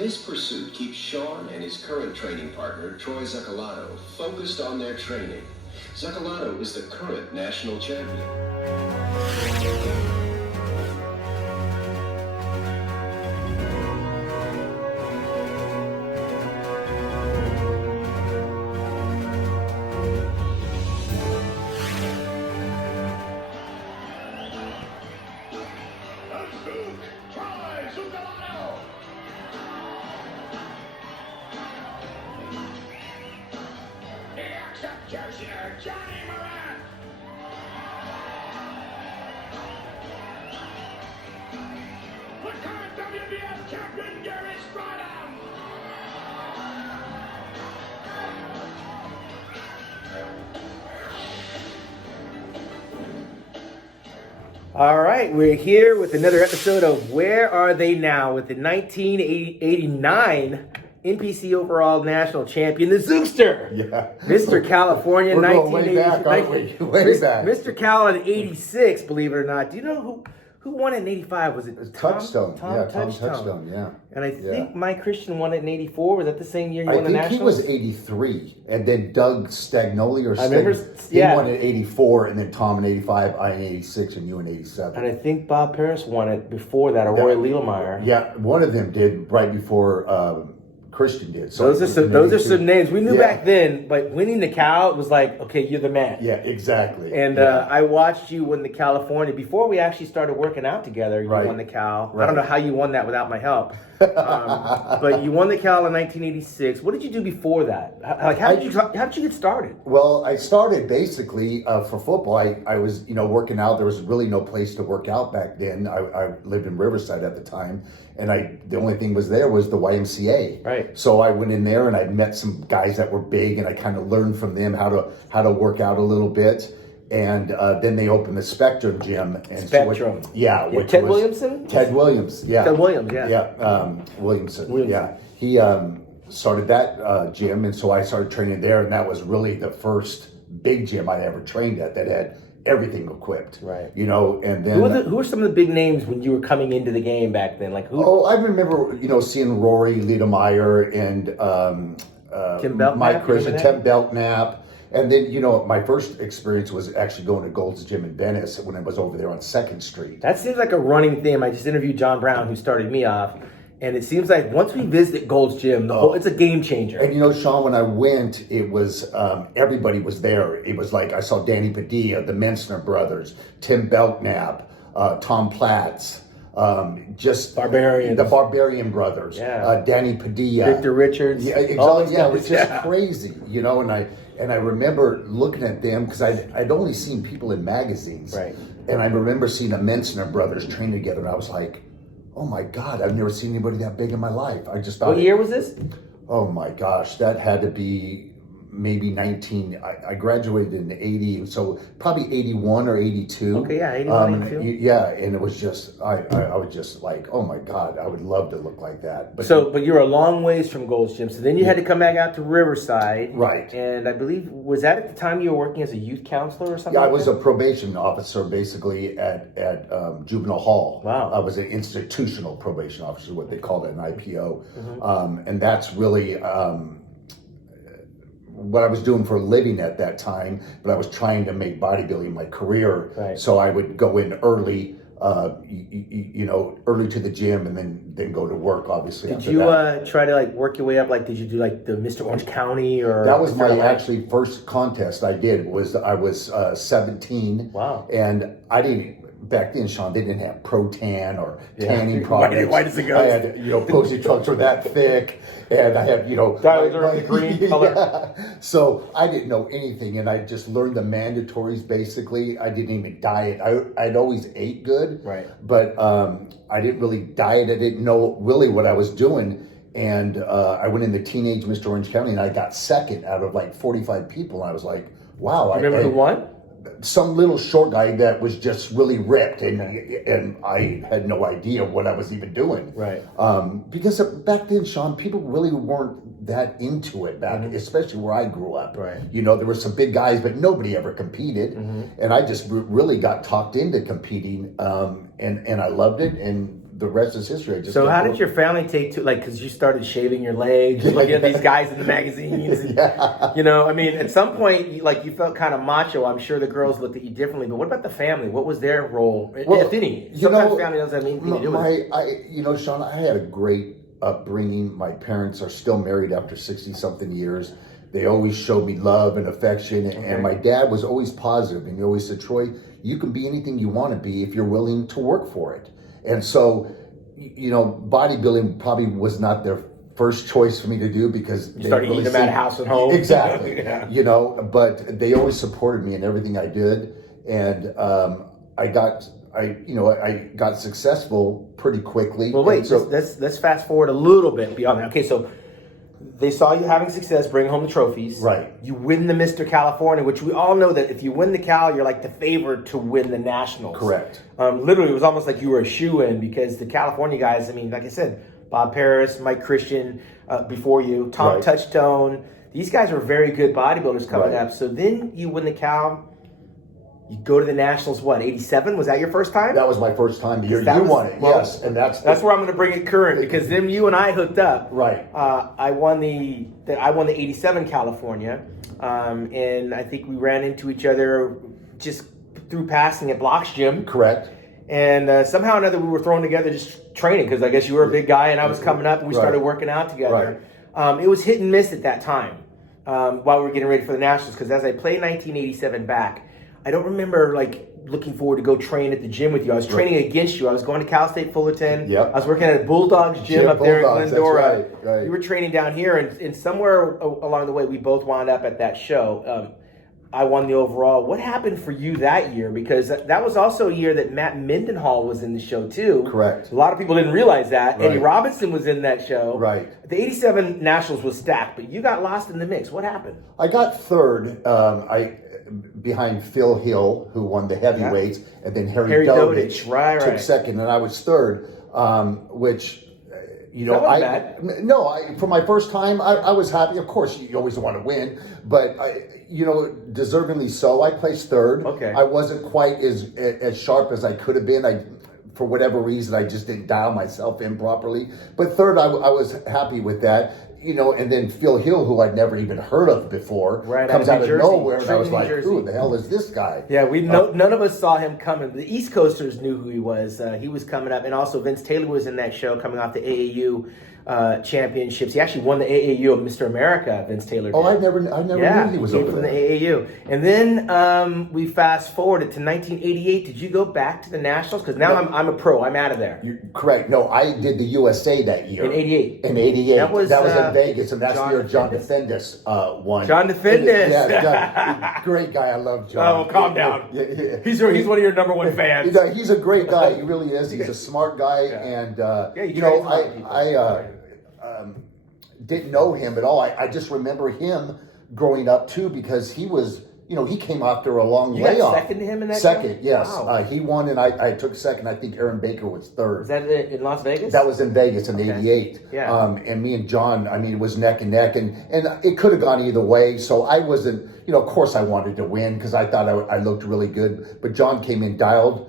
This pursuit keeps Sean and his current training partner, Troy Zuccolotto, focused on their training. Zuccolotto is the current national champion. All right, we're here with another episode of Where Are They Now with the 1989 NPC overall national champion, the Zookster. Yeah. Mr. California, We're going way back, aren't we? Way back. Mr. Cal in 86, believe it or not. Do you know who won it in 85? Was it Tom? Touchstone. Tom Touchstone, yeah. And I think Mike Christian won it in 84. Was that the same year he won the I think Nationals? he was 83. And then Doug Stagnoli or he won in 84. And then Tom in 85, I in 86, and you in 87. And I think Bob Paris won it before that, or Roy Littlemeyer. Yeah, one of them did right before Christian did. So those are some names. We knew back then, but winning the Cal, it was like, okay, you're the man. Yeah, exactly. And I watched you win the California. Before we actually started working out together, you won the Cal. Right. I don't know how you won that without my help. But you won the Cal in 1986. What did you do before that? How did you get started? Well, I started basically for football. I was, working out. There was really no place to work out back then. I lived in Riverside at the time, and the only thing was there was the YMCA. Right. So I went in there and I met some guys that were big, and I kind of learned from them how to work out a little bit. And then they opened the Spectrum gym. And Spectrum. Ted Williamson? Ted Williams, yeah. Ted Williams, yeah. Yeah, Williamson, yeah. He started that gym, and so I started training there, and that was really the first big gym I ever trained at that had everything equipped. Right. And then... Who were some of the big names when you were coming into the game back then? Like who? Oh, I remember, seeing Rory Liedermeyer and Tim Belknap, Mike Christian, Tim Belknap. And then, my first experience was actually going to Gold's Gym in Venice when I was over there on 2nd Street. That seems like a running theme. I just interviewed John Brown, who started me off. And it seems like once we visit Gold's Gym, it's a game changer. And Sean, when I went, it was, everybody was there. It was like, I saw Danny Padilla, the Mensner brothers, Tim Belknap, Tom Platz, just Barbarian, the Barbarian brothers, Danny Padilla, Victor Richards. Yeah, exactly. Yeah, it was just crazy, And I remember looking at them because I'd only seen people in magazines. Right. And I remember seeing the Mensner brothers train together, and I was like, oh my God, I've never seen anybody that big in my life. I just thought. What year was this? Oh my gosh, that had to be maybe 19. I graduated in 80, so probably 81 or 82. Okay, yeah, 81, 82. Yeah, and it was just, I was just like, oh my God, I would love to look like that. But you're a long ways from Gold's Gym. So then you had to come back out to Riverside. Right. And I believe, was that at the time you were working as a youth counselor or something? Yeah, I was a probation officer basically at Juvenile Hall. Wow. I was an institutional probation officer, what they called it, an IPO. Mm-hmm. And that's really... what I was doing for a living at that time, but I was trying to make bodybuilding my career. Right. So I would go in early, early to the gym, and then go to work. Obviously, did you try to work your way up? Did you do the Mr. Orange County or? That was my actually first contest I did. I was 17. Wow. And I didn't. Back then, Sean, they didn't have Pro-Tan or tanning products. White as it goes. I had, postage trucks were that thick, and I had, dials green color. Yeah. So I didn't know anything, and I just learned the mandatories. Basically, I didn't even diet. I'd always ate good, right? But I didn't really diet. I didn't know really what I was doing. And I went in the teenage Mr. Orange County, and I got second out of 45 people. And I was like, wow. Remember who won? Some little short guy that was just really ripped, and I had no idea what I was even doing. Right. Because back then, Sean, people really weren't that into it back, especially where I grew up. Right. There were some big guys, but nobody ever competed, and I just really got talked into competing, and I loved it, and the rest is history. I just So kept how did going. your family take to, like, because you started shaving your legs, looking at these guys in the magazines, and, you know, I mean, at some point, you felt kind of macho. I'm sure the girls looked at you differently, but what about the family? What was their role, if any? Sometimes family doesn't have anything to do with it. You know, Sean, I had a great upbringing. My parents are still married after 60-something years. They always showed me love and affection, and my dad was always positive, and he always said, Troy, you can be anything you want to be if you're willing to work for it. And so, you know, bodybuilding probably was not their first choice for me to do because You started eating them at house and home. Exactly. Yeah. You know, but they always supported me in everything I did, and I got successful pretty quickly. Well, wait, so let's fast forward a little bit beyond that. Okay, so they saw you having success, bringing home the trophies. Right. You win the Mr. California, which we all know that if you win the Cal, you're like the favorite to win the Nationals. Correct. Literally, it was almost like you were a shoo-in because the California guys, I mean, like I said, Bob Paris, Mike Christian before you, Tom Right. Touchstone. These guys were very good bodybuilders coming Right. up. So then you win the Cal. You go to the Nationals, what, 87? Was that your first time? that was my first time. The year That you was- won it, well, yes, and that's where I'm going to bring it current because then you and I hooked up. Right. I won the 87 California, and I think we ran into each other just through passing at Block's gym. correct. And somehow or another we were thrown together just training because I guess you were a big guy and I was coming up and we Right. started working out together. It was hit and miss at that time while we were getting ready for the Nationals because as I played 1987 back, I don't remember like looking forward to go train at the gym with you. I was training against you. I was going to Cal State Fullerton. Yep. I was working at Bulldogs gym Yeah, up there in Bulldogs, that's Glendora. right. You were training down here and somewhere along the way we both wound up at that show. I won the overall. What happened for you that year? Because that was also a year that Matt Mendenhall was in the show too. Correct. A lot of people didn't realize that. Right. Eddie Robinson was in that show. Right. The 87 Nationals was stacked, but you got lost in the mix. What happened? I got third. Behind Phil Hill, who won the heavyweights, and then Harry Dodich. Right. took second, and I was third. Which, you know, That wasn't bad. no, for my first time, I was happy. Of course, you always want to win, but you know, deservingly so. I placed third. Okay. I wasn't quite as sharp as I could have been. For whatever reason, I just didn't dial myself in properly. But third, I was happy with that. You know, and then Phil Hill, who I'd never even heard of before, comes out of nowhere, and I was like, who the hell is this guy? Yeah, none of us saw him coming. The East Coasters knew who he was. He was coming up, and also Vince Taylor was in that show coming off the AAU championships. He actually won the AAU of Mr. America, Vince Taylor did. Oh, I never knew he was over from there. the AAU. And then we fast forwarded to 1988. Did you go back to the Nationals? Because now I'm a pro. I'm out of there. You're correct. No, I did the USA that year. In 88. In 88. That was in Vegas, and that's the year John Defendis? Defendis won. John Defendis. Yeah, great guy. I love John. Oh, calm down. Yeah. He's one of your number one fans. He's a great guy. He really is. He's a smart guy, and you know, I didn't know him at all. I just remember him growing up too because he was, you know, he came after a long You layoff. got second to him in that Second, show? yes. Wow. He won, and I took second. I think Aaron Baker was third. Is that in Las Vegas? That was in Vegas in '88. Yeah. And me and John, I mean, it was neck and neck, and it could have gone either way. So I wasn't, you know, of course I wanted to win because I thought I looked really good. But John came in dialed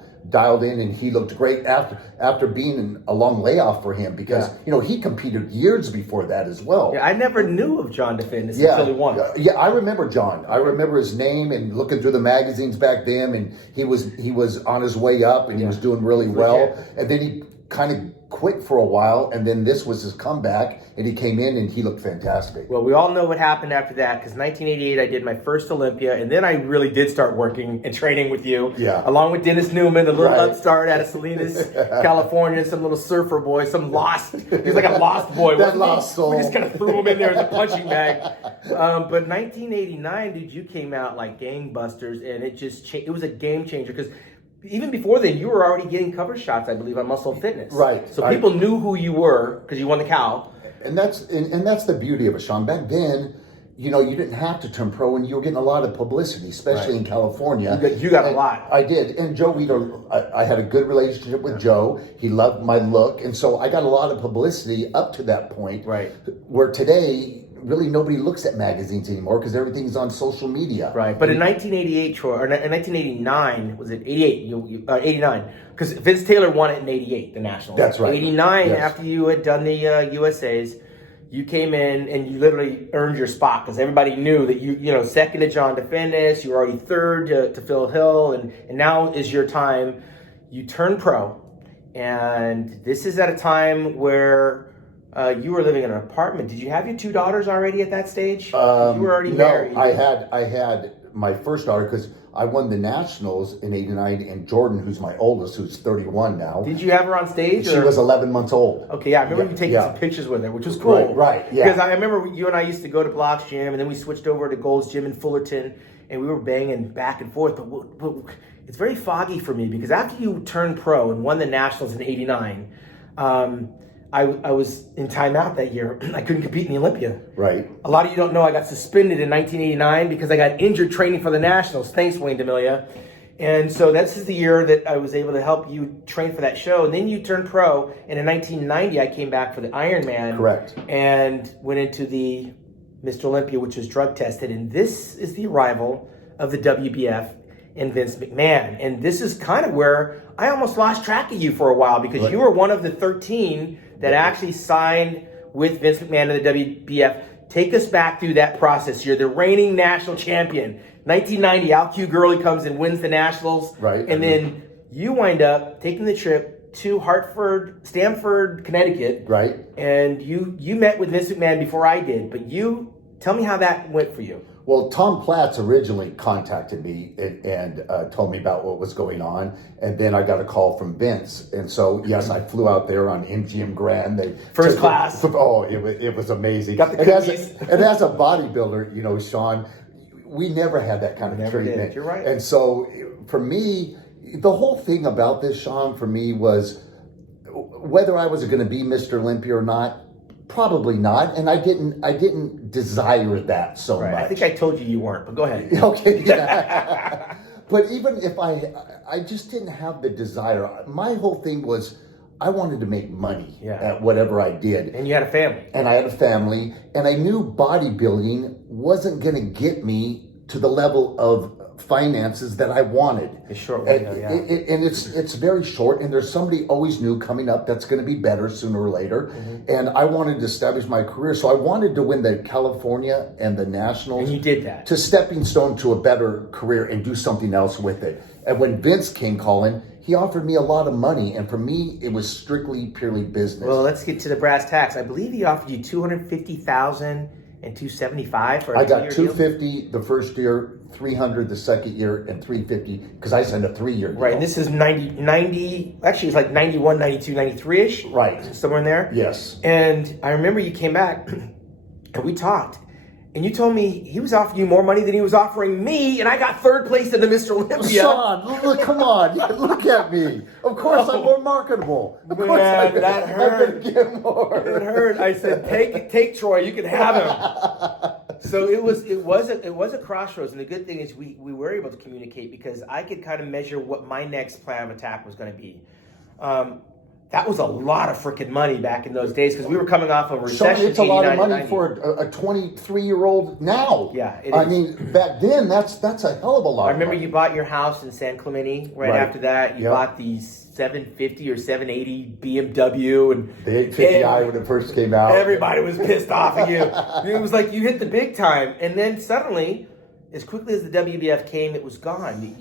in, and he looked great after being in a long layoff for him because you know he competed years before that as well. Yeah, I never knew of John Defendis until he won. Yeah, I remember John. I remember his name and looking through the magazines back then, and he was on his way up, and he was doing really well. And then he kind of quit for a while, and then this was his comeback, and he came in and he looked fantastic. Well, we all know what happened after that because 1988 I did my first Olympia, and then I really did start working and training with you. Yeah. Along with Dennis Newman, the little upstart out of Salinas, California, some little surfer boy, some lost. He's like a lost boy. That lost soul. We just kind of threw him in there as a punching bag. But 1989, dude, you came out like gangbusters, and it was a game changer because even before then, you were already getting cover shots, I believe, on Muscle Fitness. Right. So people knew who you were because you won the Cal. And that's the beauty of it, Sean. Back then, you know, you didn't have to turn pro, and you were getting a lot of publicity, especially in California. You got a lot. I did. And Joe Weider, I had a good relationship with Joe. He loved my look, and so I got a lot of publicity up to that point. Right. Where today, really nobody looks at magazines anymore because everything's on social media. Right, but in 1988, Troy, or in 1989, was it 88? 89, because Vince Taylor won it in 88, the Nationals. That's right. 89, yes. After you had done the USAs, you came in and you literally earned your spot because everybody knew that you second to John DeFinis, you were already third to Phil Hill, and now is your time. You turned pro, and this is at a time where you were living in an apartment. Did you have your 2 daughters already at that stage? You were already married. I had my first daughter because I won the Nationals in '89, and Jordan, who's my oldest, who's 31 now. Did you have her on stage? She was 11 months old. Okay, yeah, I remember you taking some pictures with her, which was cool. Right, yeah. Because I remember you and I used to go to Block's Gym, and then we switched over to Gold's Gym in Fullerton, and we were banging back and forth. But it's very foggy for me because after you turned pro and won the Nationals in '89, I was in timeout that year. I couldn't compete in the Olympia. Right. A lot of you don't know I got suspended in 1989 because I got injured training for the Nationals. Thanks, Wayne D'Amelia. And so this is the year that I was able to help you train for that show. And then you turned pro. And in 1990, I came back for the Ironman. Correct. And went into the Mr. Olympia, which was drug tested. And this is the arrival of the WBF and Vince McMahon. And this is kind of where I almost lost track of you for a while because you were one of the 13 that actually signed with Vince McMahon and the WBF. Take us back through that process. You're the reigning national champion. 1990, Al Q. Gurley comes and wins the Nationals. Right. And then you wind up taking the trip to Stamford, Connecticut. Right. And you met with Vince McMahon before I did. But tell me how that went for you. Well, Tom Platz originally contacted me and told me about what was going on, and then I got a call from Vince, and so yes, I flew out there on MGM Grand. First class. Oh, it was amazing. Got the cookies. And as a bodybuilder, Sean, we never had that kind of treatment. Did. You're right. And so for me, the whole thing about this, Sean, for me was whether I was going to be Mr. Olympia or not. Probably not, and I didn't desire that so much. I think I told you weren't, but go ahead. Okay, yeah. But even if I just didn't have the desire. My whole thing was I wanted to make money at whatever I did. And you had a family. And I had a family, and I knew bodybuilding wasn't going to get me to the level of finances that I wanted. It's short window, and it's very short, and there's somebody always new coming up that's going to be better sooner or later. Mm-hmm. And I wanted to establish my career, so I wanted to win the California and the Nationals. And you did that. To stepping stone to a better career and do something else with it. And when Vince came calling, he offered me a lot of money, and for me, it was purely business. Well, let's get to the brass tacks. I believe he offered you $250,000 and $275 for a 2-year deal. I got $250 the first year, $300 the second year, and $350 because I signed a 3-year deal. Right, and this is 90, actually it's like 91, 92, 93-ish. Right. Somewhere in there. Yes. And I remember you came back and we talked. And you told me he was offering you more money than he was offering me, and I got third place in the Mr. Olympia. Sean, look, come on, look at me. Of course, I'm more marketable. Of course, that hurt. I'm gonna get more. It hurt. I said, take Troy. You can have him. So it was a crossroads, and the good thing is we were able to communicate because I could kind of measure what my next plan of attack was going to be. That was a lot of freaking money back in those days because we were coming off of a recession. So it's a lot of money 90. for a 23-year-old now. Yeah, it I is. mean, back then, that's a hell of a lot. I remember you bought your house in San Clemente. Right after that, you bought these 750 or 780 BMW, and the 850i when it first came out. Everybody was pissed off at you. It was like you hit the big time, and then suddenly, as quickly as the WBF came, it was gone.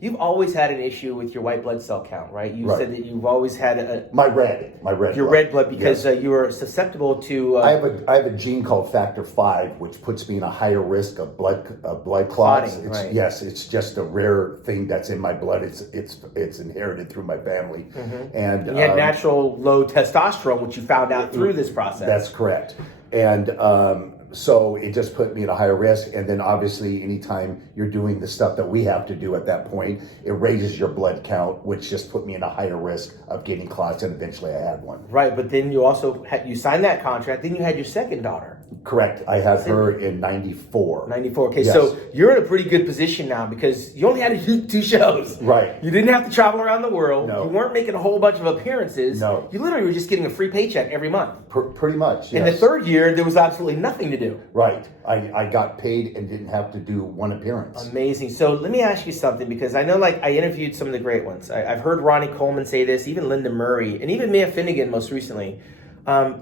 You've always had an issue with your white blood cell count, right? You said that you've always had my red blood because you were susceptible to. I have a gene called factor V, which puts me in a higher risk of blood clots. Yes, it's just a rare thing that's in my blood. It's inherited through my family, and you had natural low testosterone, which you found out through this process. That's correct, and. So it just put me at a higher risk. And then obviously anytime you're doing the stuff that we have to do at that point, it raises your blood count, which just put me in a higher risk of getting clots. And eventually I had one. Right. But then you also you signed that contract. Then you had your second daughter. Correct. I had her in 94. 94. Okay, Yes. so you're in a pretty good position now because you only had to do 2 shows. Right. You didn't have to travel around the world. No. You weren't making a whole bunch of appearances. No. You literally were just getting a free paycheck every month. Pretty much, yes. In the third year, there was absolutely nothing to do. Right. I got paid and didn't have to do one appearance. Amazing. So let me ask you something, because I know, like, I interviewed some of the great ones. I've heard Ronnie Coleman say this, even Linda Murray, and even Mia Finnegan most recently.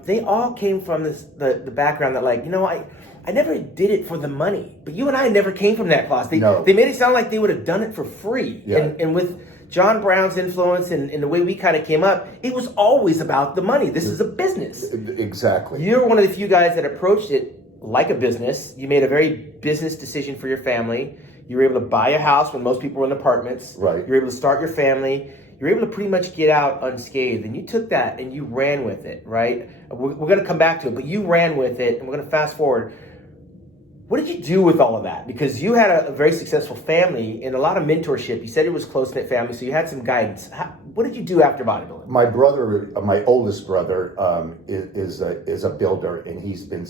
They all came from the background that, like, you know, I never did it for the money. But you and I never came from that class. They made it sound like they would have done it for free. Yeah. And with John Brown's influence and the way we kind of came up, it was always about the money. This is a business. Exactly. You're one of the few guys that approached it like a business. You made a very business decision for your family. You were able to buy a house when most people were in apartments. Right. You were able to start your family. You were able to pretty much get out unscathed. And you took that and you ran with it, right? We're going to come back to it, but you ran with it, and we're going to fast forward. What did you do with all of that? Because you had a very successful family and a lot of mentorship. You said it was a close-knit family, so you had some guidance. What did you do after bodybuilding? My brother, my oldest brother, is a builder, and he's been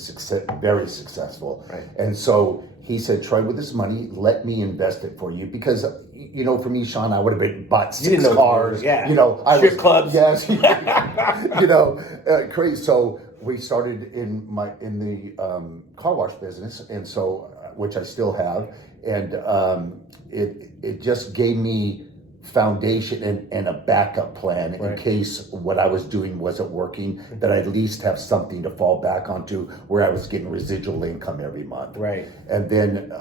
very successful. Right. And so he said, "Troy, with this money, let me invest it for you." Because, you know, for me, Sean, I would have bought 6 cars. Yeah. You know, Strip clubs. Yes. You know, crazy. So we started in the car wash business, and so which I still have, and it just gave me foundation and a backup plan in case what I was doing wasn't working, that I at least have something to fall back onto where I was getting residual income every month. Right. And then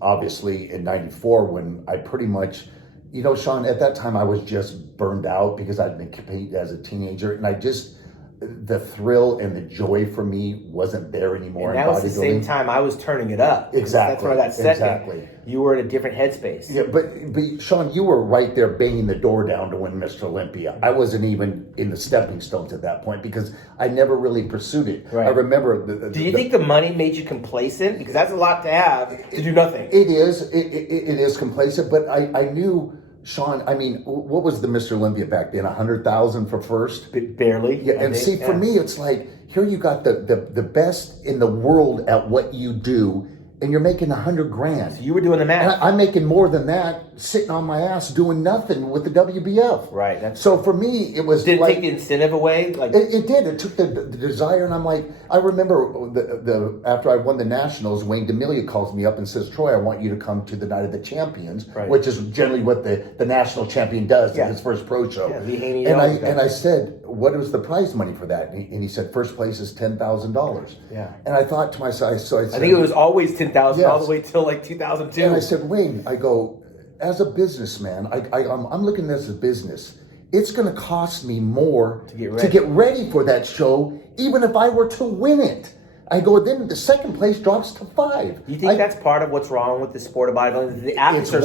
obviously in 94, when I pretty much, you know, Sean, at that time I was just burned out because I'd been competing as a teenager, and I just, the thrill and the joy for me wasn't there anymore. And that was the same time I was turning it up. Exactly. That's where that second, exactly. You were in a different headspace. Yeah, but Sean, you were right there banging the door down to win Mr. Olympia. I wasn't even in the stepping stones at that point because I never really pursued it. Right. I remember. Do you think the money made you complacent? Because that's a lot to have to do nothing. It is. It is complacent, but I knew. Sean, I mean, what was the Mr. Olympia back then? 100,000 for first? Barely. Yeah, and see, for me, it's like, here you got the best in the world at what you do, and you're making $100,000. So you were doing the math. And I'm making more than that, sitting on my ass doing nothing with the WBF. Right. So for me, it was Did it like, take the incentive away? Like it did. It took the desire, and I'm like, I remember the after I won the Nationals, Wayne D'Amelia calls me up and says, "Troy, I want you to come to the Night of the Champions," which is generally what the national champion does in his first pro show. Yeah, Lee Haney and I said, "What was the prize money for that?" And he said, "First place is $10,000." Yeah. And I thought to myself, so I said, I think it was always 10,000 all Yes. the way till like 2002. and I said, Wayne, I go, as a businessman, I'm looking at this as a business. It's going to cost me more to get ready for that show, even if I were to win it. I go, then the second place drops to $5. You think that's part of what's wrong with the sport of bodybuilding? The athletes It's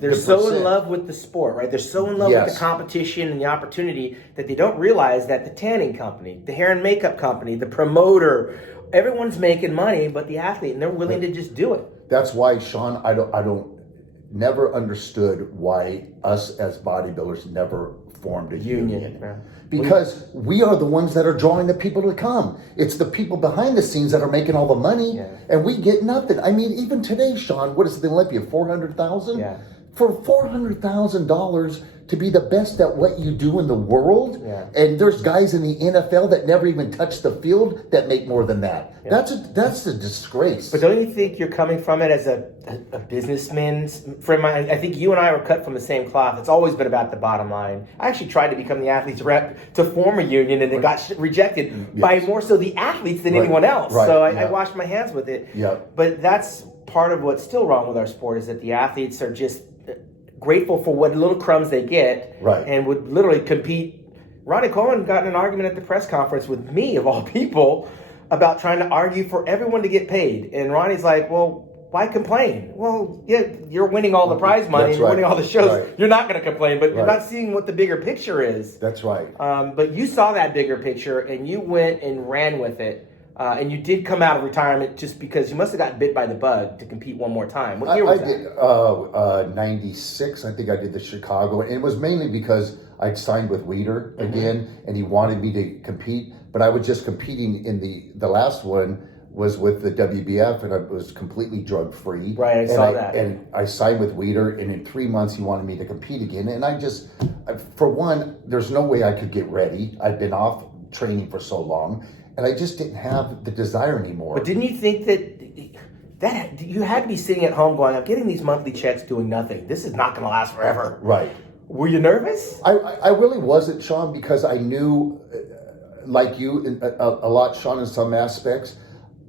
they're so in love with the sport, right? They're so in love with the competition and the opportunity that they don't realize that the tanning company, the hair and makeup company, the promoter, everyone's making money but the athlete, and they're willing to just do it. That's why, Sean, I don't never understood why us as bodybuilders never formed a union. Yeah. Because we are the ones that are drawing the people to come. It's the people behind the scenes that are making all the money, and we get nothing. I mean, even today, Sean, what is the Olympia? $400,000? Yeah. For $400,000 to be the best at what you do in the world, and there's guys in the NFL that never even touch the field that make more than that. Yeah. That's a disgrace. But don't you think you're coming from it as a businessman? I think you and I were cut from the same cloth. It's always been about the bottom line. I actually tried to become the athlete's rep to form a union, and it got rejected by more so the athletes than anyone else. So I washed my hands with it. But that's part of what's still wrong with our sport, is that the athletes are just grateful for what little crumbs they get, and would literally compete. Ronnie Coleman got in an argument at the press conference with me, of all people, about trying to argue for everyone to get paid. And Ronnie's like, well, why complain? Well, yeah, you're winning all the prize money, and you're winning all the shows. You're not going to complain, but you're not seeing what the bigger picture is. That's right. But you saw that bigger picture, and you went and ran with it. And you did come out of retirement just because you must have gotten bit by the bug to compete one more time. What year was that? Did 96. I think I did the Chicago. And it was mainly because I'd signed with Weider again, and he wanted me to compete. But I was just competing in the last one was with the WBF, and I was completely drug free. Right, I saw that. And I signed with Weider, and in 3 months he wanted me to compete again. And for one, there's no way I could get ready. I'd been off training for so long, and I just didn't have the desire anymore. But didn't you think that you had to be sitting at home going, I'm getting these monthly checks doing nothing. This is not going to last forever. Right. Were you nervous? I really wasn't, Sean, because I knew, like you, a lot, Sean, in some aspects,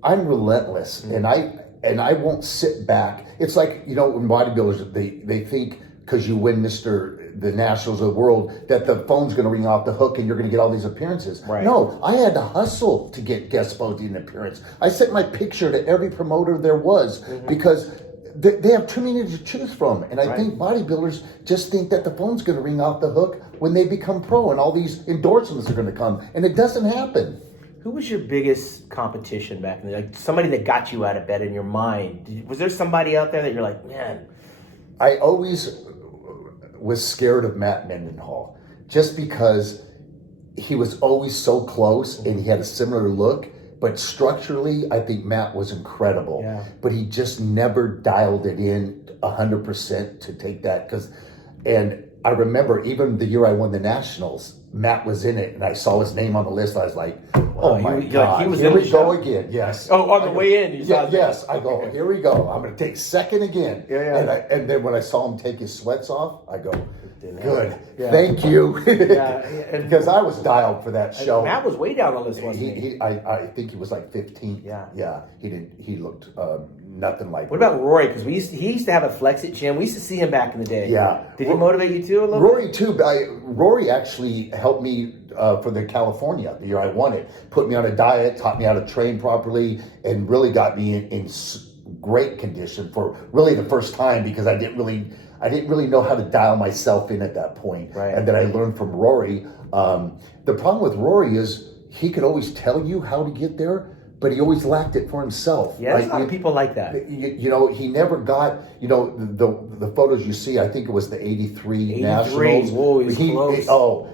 I'm relentless, and I won't sit back. It's like, when bodybuilders, they think because you win the Nationals of the world that the phone's going to ring off the hook and you're going to get all these appearances. Right. No, I had to hustle to get guest podium appearance. I sent my picture to every promoter there was because they have too many to choose from. And I think bodybuilders just think that the phone's going to ring off the hook when they become pro and all these endorsements are going to come. And it doesn't happen. Who was your biggest competition back then? Like somebody that got you out of bed in your mind? Was there somebody out there that you're like, man? I always was scared of Matt Mendenhall just because he was always so close and he had a similar look. But structurally, I think Matt was incredible. Yeah. But he just never dialed it in 100% to take that. And I remember even the year I won the Nationals, Matt was in it, and I saw his name on the list. I was like, "Oh my God!" Like he was here in we the go show? again. Yes. Oh, on the way in, you saw that? Yes. I go. Here we go. I'm going to take second again. Yeah. And then when I saw him take his sweats off, I go, "Good, Yeah. thank you." Yeah, because I was dialed for that show. Matt was way down on this, wasn't he? I think he was like 15th. Yeah. He looked nothing like. What about Rory? Because he used to have a flex at gym. We used to see him back in the day. Yeah. Did he motivate you too a little Rory bit? too. Rory actually helped me for the California, the year I won it. Put me on a diet, taught me how to train properly, and really got me in great condition for really the first time because I didn't really know how to dial myself in at that point. Right. And then I learned from Rory. The problem with Rory is he could always tell you how to get there, but he always lacked it for himself. Yeah, there's a lot of people like that. He never got, the photos you see, I think it was the 83 Nationals. Whoa, he was close.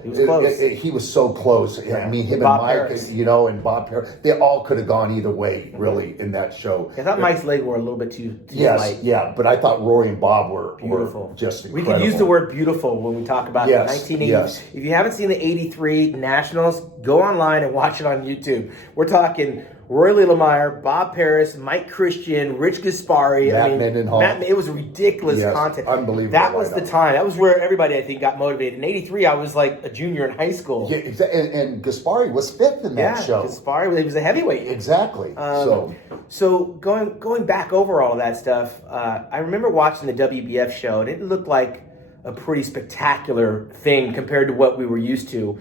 He was close. He was so close. Yeah. I mean, him Bob and Mike, Harris. and Bob Harris, they all could have gone either way, really, in that show. I thought Mike's leg were a little bit too Yes, light. yeah, but I thought Rory and Bob were Beautiful. just We incredible. could use the word beautiful when we talk about the 1980s. Yes. If you haven't seen the 83 Nationals, go online and watch it on YouTube. We're talking Roy Lemire, Bob Paris, Mike Christian, Rich Gaspari. Matt Mendenhall. It was ridiculous content. Unbelievable. That was the time. That was where everybody, I think, got motivated. In 83, I was like a junior in high school. Yeah, exactly. And Gaspari was fifth in that show. Gaspari, he was a heavyweight. Exactly. So going back over all of that stuff, I remember watching the WBF show, and it looked like a pretty spectacular thing compared to what we were used to.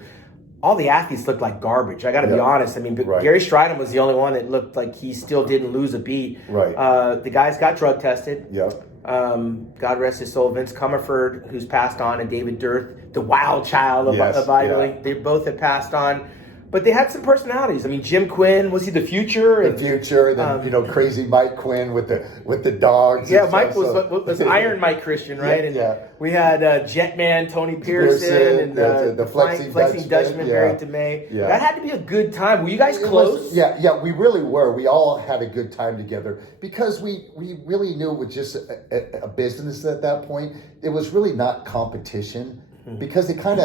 All the athletes looked like garbage. I got to be honest. I mean, Gary Stridham was the only one that looked like he still didn't lose a beat. Right. The guys got drug tested. Yep. God rest his soul. Vince Comerford, who's passed on, and David Dirth, the wild child of bodybuilding. They both have passed on. But they had some personalities. I mean, Jim Quinn, was he the future? The future, and then crazy Mike Quinn with the dogs. Yeah, Mike was Iron Mike Christian, right? Yeah. We had Jetman Tony Pearson and the flexing Dutchman Barry DeMay. Yeah. That had to be a good time. Were you guys close? Yeah, we really were. We all had a good time together because we really knew it was just a business at that point. It was really not competition because they kind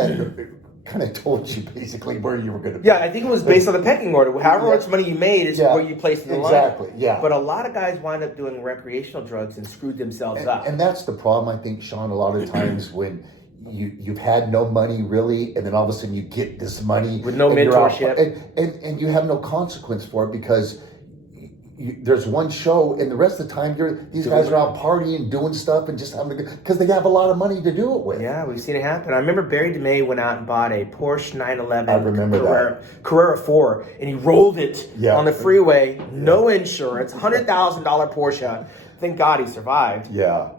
of told you basically where you were going to be. Yeah, I think it was based on the pecking order. However much money you made is where you placed in the line. Exactly, yeah. But a lot of guys wind up doing recreational drugs and screwed themselves up. And that's the problem, I think, Sean, a lot of times when you've had no money really, and then all of a sudden you get this money. With no mentorship. And you have no consequence for it because there's one show, and the rest of the time these guys are out partying, doing stuff, and just having because they have a lot of money to do it with. Yeah, we've seen it happen. I remember Barry DeMay went out and bought a Porsche 911 I remember Carrera 4, and he rolled it on the freeway, no insurance, $100,000 Porsche. Thank God he survived. Yeah.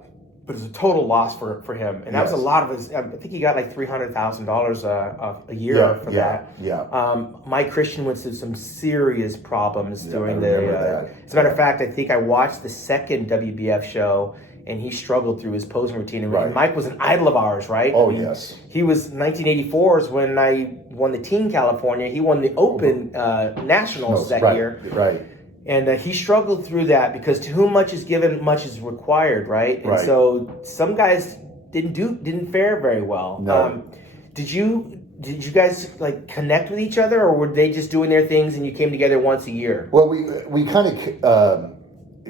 But it was a total loss for him. And that was a lot of his, I think he got like $300,000 a year for that. Yeah. Mike Christian went through some serious problems during that. As a matter of fact, I think I watched the second WBF show and he struggled through his posing routine. And Mike was an idol of ours, right? Oh, yes. He was 1984 is when I won the Team California. He won the Open Nationals that year. Right. And he struggled through that because to whom much is given, much is required, right? And so some guys didn't fare very well. No. Did you guys like connect with each other, or were they just doing their things and you came together once a year? Well, we kind of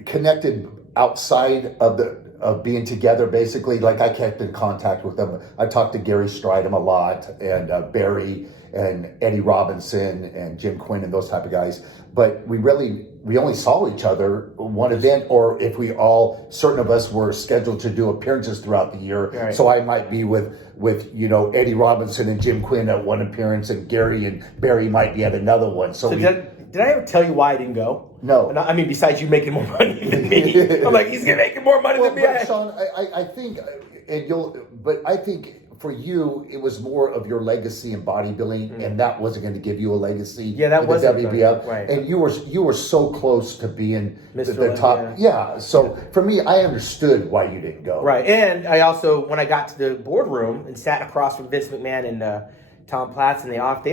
connected outside of being together. Basically, like I kept in contact with them. I talked to Gary Stridham a lot, and Barry and Eddie Robinson and Jim Quinn and those type of guys. But we only saw each other one event, or if certain of us were scheduled to do appearances throughout the year. Right. So I might be with Eddie Robinson and Jim Quinn at one appearance, and Gary and Barry might be at another one. So did I ever tell you why I didn't go? No. I mean, besides you making more money than me. I'm like, he's making more money than me. But Sean, I think, but I think for you, it was more of your legacy in bodybuilding, and that wasn't going to give you a legacy. Yeah, that was wasn't the WBF, right. And you were so close to being the top. top. Yeah. So for me, I understood why you didn't go. Right, and I also, when I got to the boardroom and sat across from Vince McMahon and Tom Platz, and they offered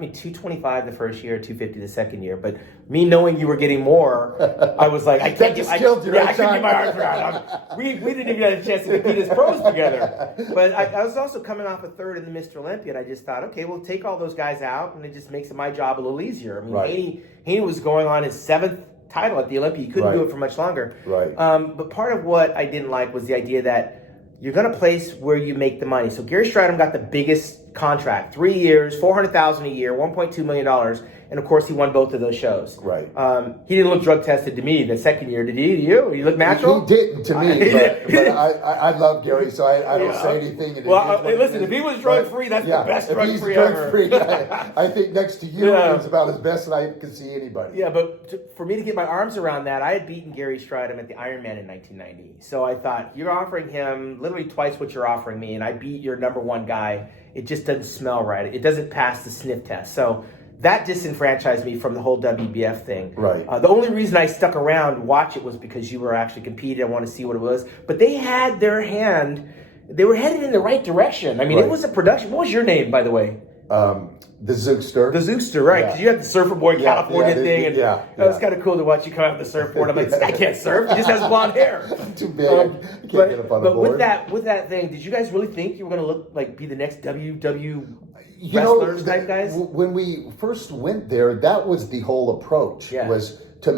me $225 the first year, $250 the second year. But me knowing you were getting more, I was like, I couldn't get my arms around. We didn't even have a chance to compete as pros together. But I was also coming off a third in the Mr. Olympia, and I just thought, okay, we'll take all those guys out, and it just makes my job a little easier. I mean, Haney was going on his 7th title at the Olympia. He couldn't do it for much longer. Right. But part of what I didn't like was the idea that you're going to place where you make the money. So Gary Stridham got the biggest contract, 3 years, $400,000 a year, $1.2 million. And of course, he won both of those shows. Right. He didn't look drug tested to me the second year. Did he? To you? He looked natural? He didn't to me, but I love Gary, so I don't say anything. Well, listen, if he was drug free, that's the best drug free ever. I think next to you, it's about as best that I can see anybody. Yeah, but for me to get my arms around that, I had beaten Gary Stridham at the Ironman in 1990. So I thought, you're offering him literally twice what you're offering me, and I beat your number one guy. It just doesn't smell right. It doesn't pass the sniff test. So that disenfranchised me from the whole WBF thing. Right. The only reason I stuck around to watch it was because you were actually competing. I wanted to see what it was. But they had their hand. They were headed in the right direction. I mean, it was a production. What was your name, by the way? The Zookster. The Zookster, right. Because you had the Surfer Boy California thing. And it was kind of cool to watch you come out of the surfboard. I'm like, this guy can't surf. He just has blonde hair. Too big. I can't get up on the board. But with that thing, did you guys really think you were going to be the next WW wrestlers type guys? When we first went there, that was the whole approach, was to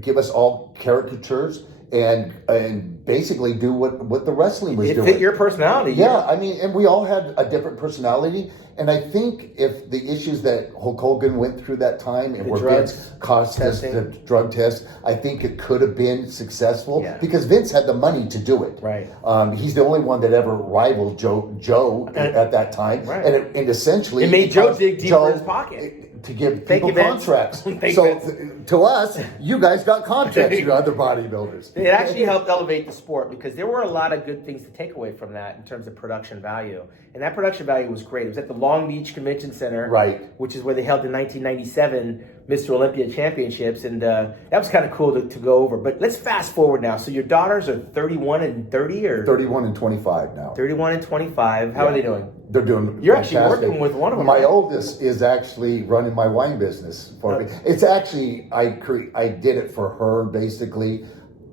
give us all caricatures and basically do what the wrestling was doing. It fit your personality. Yeah, I mean, and we all had a different personality. And I think if the issues that Hulk Hogan went through that time and where Vince cost us the drug test, I think it could have been successful because Vince had the money to do it. Right. He's the only one that ever rivaled Joe at that time. Right. And essentially... It made Joe dig deeper in his pocket. To give people contracts. So to us, you guys got contracts, you other bodybuilders. It actually helped elevate the sport because there were a lot of good things to take away from that in terms of production value. And that production value was great. It was at the Long Beach Convention Center, which is where they held the 1997 Mr. Olympia Championships. And that was kind of cool to go over. But let's fast forward now. So your daughters are 31 and 30 or? 31 and 25 now. 31 and How are they doing? They're doing You're fantastic. Actually working with one of them. My oldest is actually running my wine business for me. It's actually, I did it for her, basically.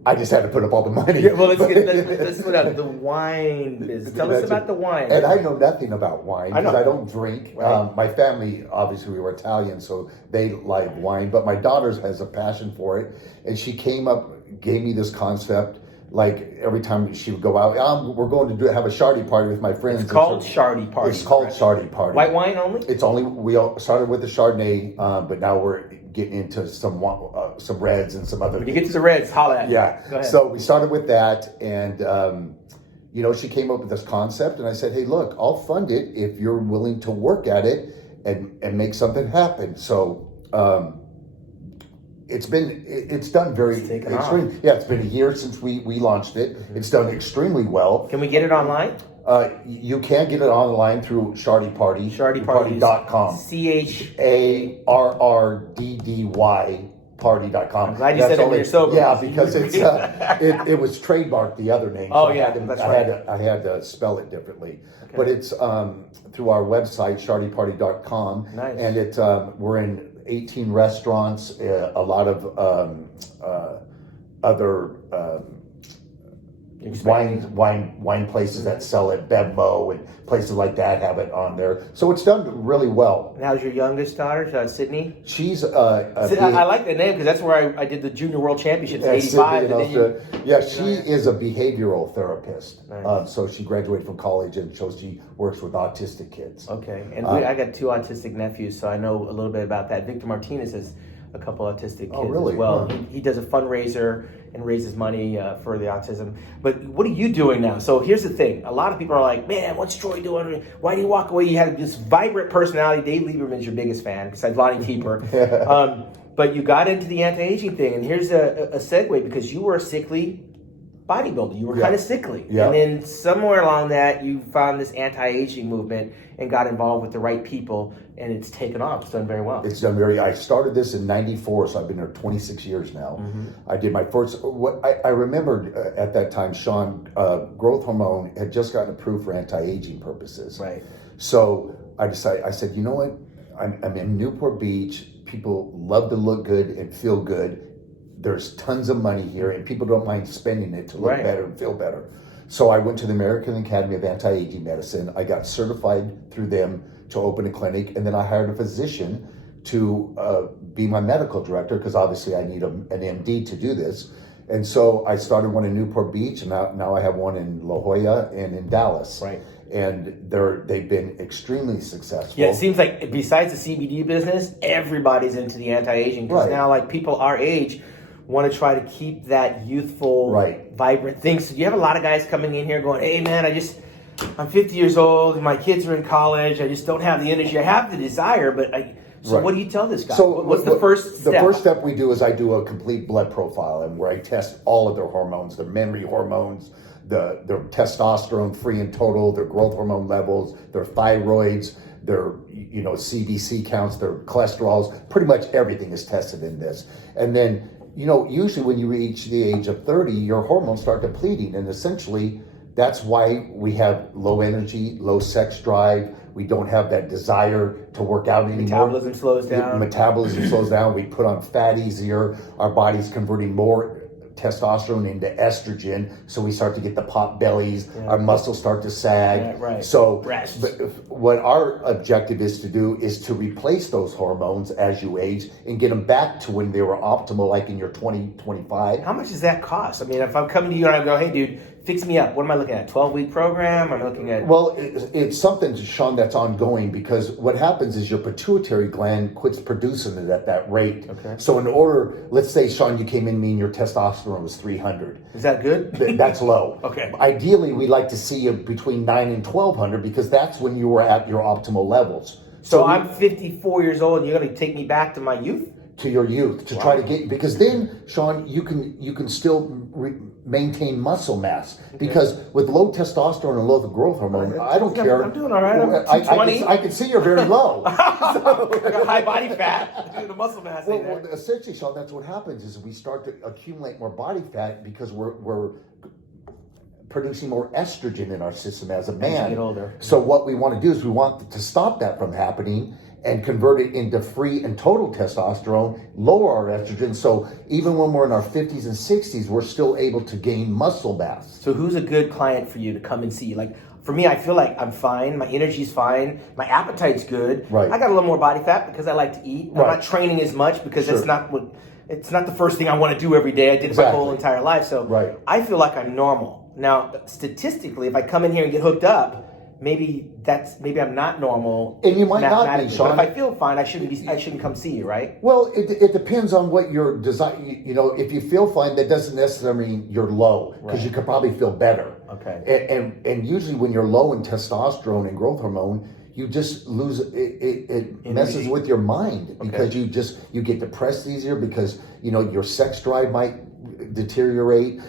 I just had to put up all the money. Yeah, well, let's put out the wine business. Tell us about the wine. And I know nothing about wine because I don't drink. Right. My family, obviously, we were Italian, so they like wine. But my daughter has a passion for it. And she came up, gave me this concept. Like every time she would go out, we're going to have a Shardy party with my friends. It's called Shardy Party. It's called Shardy Party. White wine only? It's only, we all started with the Chardonnay, but now we're getting into some reds and some other. When you get to the reds, holla at me. Yeah. Go ahead. So we started with that, and she came up with this concept, and I said, hey, look, I'll fund it if you're willing to work at it and make something happen. So it's done very extreme. Yeah, it's been a year since we launched it. Mm-hmm. It's done extremely well. Can we get it online? You can get it online through Shardy Party. ShardyParty.com. CHARRDDY Party.com. I'm glad you said it when you're sober. Yeah, because it's it was trademarked the other name. Oh, so yeah, that's right. I had to spell it differently. Okay. But it's through our website, ShardyParty.com. Nice. And we're in 18 restaurants, a lot of other wine places that sell it, Bevmo and places like that have it on there. So it's done really well. And how's your youngest daughter, Sydney? She's I like the name because that's where I did the Junior World Championships in '85. She is a behavioral therapist. Nice. So she graduated from college, and so she works with autistic kids. Okay, and I got 2 autistic nephews, so I know a little bit about that. Victor Martinez has a couple autistic kids as well. Huh. He does a fundraiser and raises money for the autism. But what are you doing now? So here's the thing. A lot of people are like, man, what's Troy doing? Why do you walk away? You had this vibrant personality. Dave Lieberman's your biggest fan, besides Lonnie Keeper. But you got into the anti-aging thing. And here's a segue, because you were a sickly bodybuilder. You were kind of sickly. Yeah. And then somewhere along that, you found this anti-aging movement and got involved with the right people, and it's taken off. It's done very well. It's done I started this in '94, so I've been here 26 years now. Mm-hmm. I did my first, I remembered at that time, Sean, growth hormone had just gotten approved for anti-aging purposes. Right. So I said, you know what? I'm in Newport Beach. People love to look good and feel good. There's tons of money here, and people don't mind spending it to look better and feel better. So I went to the American Academy of Anti-Aging Medicine. I got certified through them to open a clinic, and then I hired a physician to be my medical director, because obviously I need an MD to do this. And so I started one in Newport Beach, and now I have one in La Jolla and in Dallas. Right. And they've been extremely successful. Yeah, it seems like besides the CBD business, everybody's into the anti-aging. Because now, like, people our age want to try to keep that youthful, vibrant thing. So you have a lot of guys coming in here going, hey, man, I'm 50 years old, and my kids are in college. I just don't have the energy. I have the desire, but what do you tell this guy? So what's the first step? The first step we do is I do a complete blood profile, and where I test all of their hormones, their memory hormones, their testosterone free and total, their growth hormone levels, their thyroids, their CBC counts, their cholesterols. Pretty much everything is tested in this. And then, usually when you reach the age of 30, your hormones start depleting, and essentially that's why we have low energy, low sex drive. We don't have that desire to work out anymore. Metabolism slows down. Metabolism slows down. We put on fat easier. Our body's converting more testosterone into estrogen, so we start to get the pop bellies. Our muscles start to sag. So what our objective is to do is to replace those hormones as you age and get them back to when they were optimal, like in your 25. How much does that cost? I mean, if I'm coming to you and I go, hey, dude, fix me up. What am I looking at? 12-week program? I'm looking at... Well, it's something, Sean, that's ongoing, because what happens is your pituitary gland quits producing it at that rate. Okay. So in order, let's say, Sean, you came in me and your testosterone was 300. Is that good? That's low. Okay. Ideally, we'd like to see you between 9 and 1,200, because that's when you were at your optimal levels. So I'm 54 years old, and you're going to take me back to my youth? To your youth, to try to get, because then, Sean, you can still maintain muscle mass, because with low testosterone and low growth hormone, I don't care. I'm doing all right. I'm 220. I can see you're very low. I got high body fat. The muscle mass. Well, essentially, Sean, that's what happens is we start to accumulate more body fat because we're producing more estrogen in our system as a man. As you get older. So what we want to do is we want to stop that from happening and convert it into free and total testosterone, lower our estrogen. So even when we're in our 50s and 60s, we're still able to gain muscle mass. So who's a good client for you to come and see? Like, for me, I feel like I'm fine. My energy's fine. My appetite's good. Right. I got a little more body fat because I like to eat. I'm not training as much because it's not the first thing I want to do every day. I did it my whole entire life. So I feel like I'm normal. Now, statistically, if I come in here and get hooked up, maybe I'm not normal. And you might not be, Sean. But if I feel fine, I shouldn't come see you, right? Well, it depends on what your desire. If you feel fine, that doesn't necessarily mean you're low, because you could probably feel better. Okay. And usually when you're low in testosterone and growth hormone, you just lose it messes with your mind, because you get depressed easier, because your sex drive might deteriorate.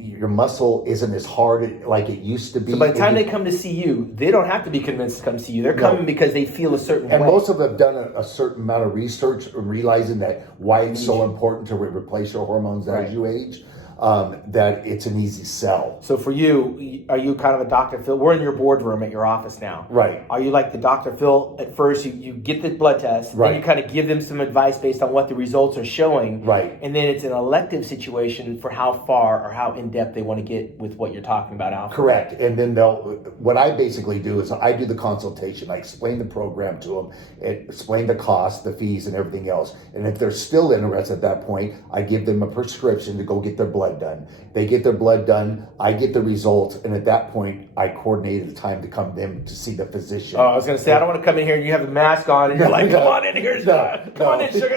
Your muscle isn't as hard like it used to be. So by the time they come to see you, they don't have to be convinced to come see you. They're coming because they feel a certain way. And most of them have done a certain amount of research, realizing that why it's so important to replace your hormones as you age. that it's an easy sell. So for you, are you kind of a Dr. Phil? We're in your boardroom at your office now. Right. Are you like the Dr. Phil at first? You get the blood test, right. then you kind of give them some advice based on what the results are showing. Right. And then it's an elective situation for how far or how in-depth they want to get with what you're talking about, Alpha. Correct. And then what I basically do is I do the consultation. I explain the program to them, explain the cost, the fees, and everything else. And if they're still interested at that point, I give them a prescription to go get their blood done. They get their blood done, I get the results, and at that point, I coordinated the time to come them to see the physician. Oh, I was going to say, I don't want to come in here and you have the mask on and you're like, come on in here, come on in, sugar.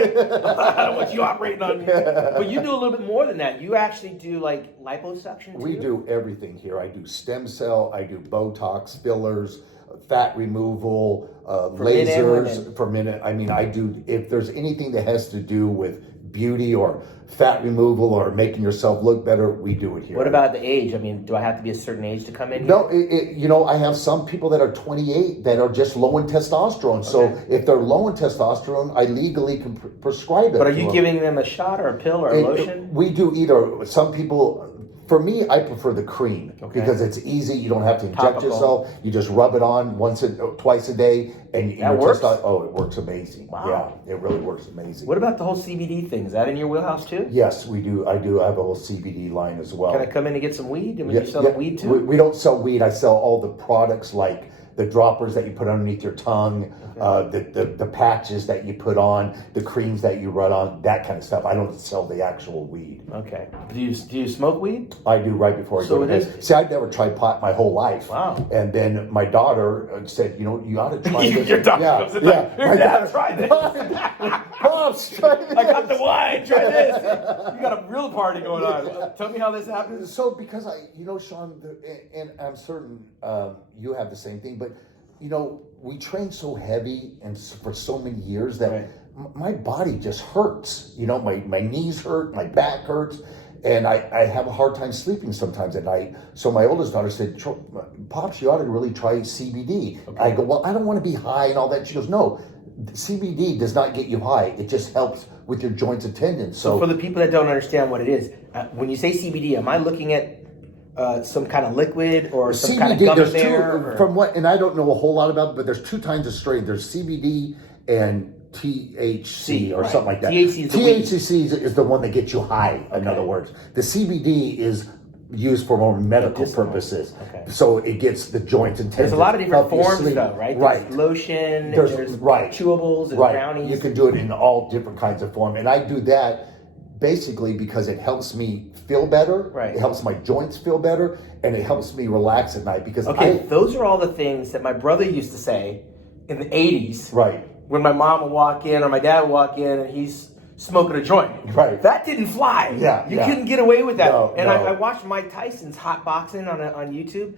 I don't want you operating on me. But you do a little bit more than that. You actually do like liposuction too? We do everything here. I do stem cell, I do Botox, fillers, fat removal, lasers for men. I mean, I do, if there's anything that has to do with beauty or fat removal or making yourself look better, we do it here. What about the age? I mean, do I have to be a certain age to come in here? No, I have some people that are 28 that are just low in testosterone. Okay. So if they're low in testosterone, I legally can prescribe it. But are you giving them a shot or a pill or a lotion? We do either. Some people... For me, I prefer the cream because it's easy. You don't have to inject yourself. You just rub it on twice a day, and that works. It works amazing. Wow. Yeah, it really works amazing. What about the whole CBD thing? Is that in your wheelhouse too? Yes, we do. I have a whole CBD line as well. Can I come in and get some weed? Do you sell weed too? We don't sell weed. I sell all the products like the droppers that you put underneath your tongue, the patches that you put on, the creams that you rub on, that kind of stuff. I don't sell the actual weed. Okay. Do you smoke weed? I do right before I go to bed. See, I've never tried pot my whole life. Wow. And then my daughter said, you ought to try this. Your daughter goes, your dad, try this. Pops, try this. I got the wine, try this. You got a real party going on. Tell me how this happens. So because Sean, and I'm certain you have the same thing, but we train so heavy and for so many years that my body just hurts. My knees hurt, my back hurts, and I have a hard time sleeping sometimes at night. So my oldest daughter said, Pops, you ought to really try CBD. Okay. I go, well, I don't want to be high and all that. She goes, no, CBD does not get you high. It just helps with your joints and tendons. So for the people that don't understand what it is, when you say CBD, am I looking at some kind of liquid or some kind of gummy bear? From what, and I don't know a whole lot about it, but there's two kinds of strain. There's CBD and THC or something like that. THC is the one that gets you high, in other words. The CBD is used for more medical purposes. Okay. So it gets the joints and tendons. There's a lot of different forms though, right? There's lotion, there's chewables, there's brownies. You can do it in all different kinds of form. And I do that basically because it helps me feel better. Right. It helps my joints feel better, and it helps me relax at night because those are all the things that my brother used to say in the 80s. Right. When my mom would walk in or my dad would walk in and he's smoking a joint. Right. That didn't fly. Yeah. You couldn't get away with that. No, I watched Mike Tyson's hot boxing on YouTube.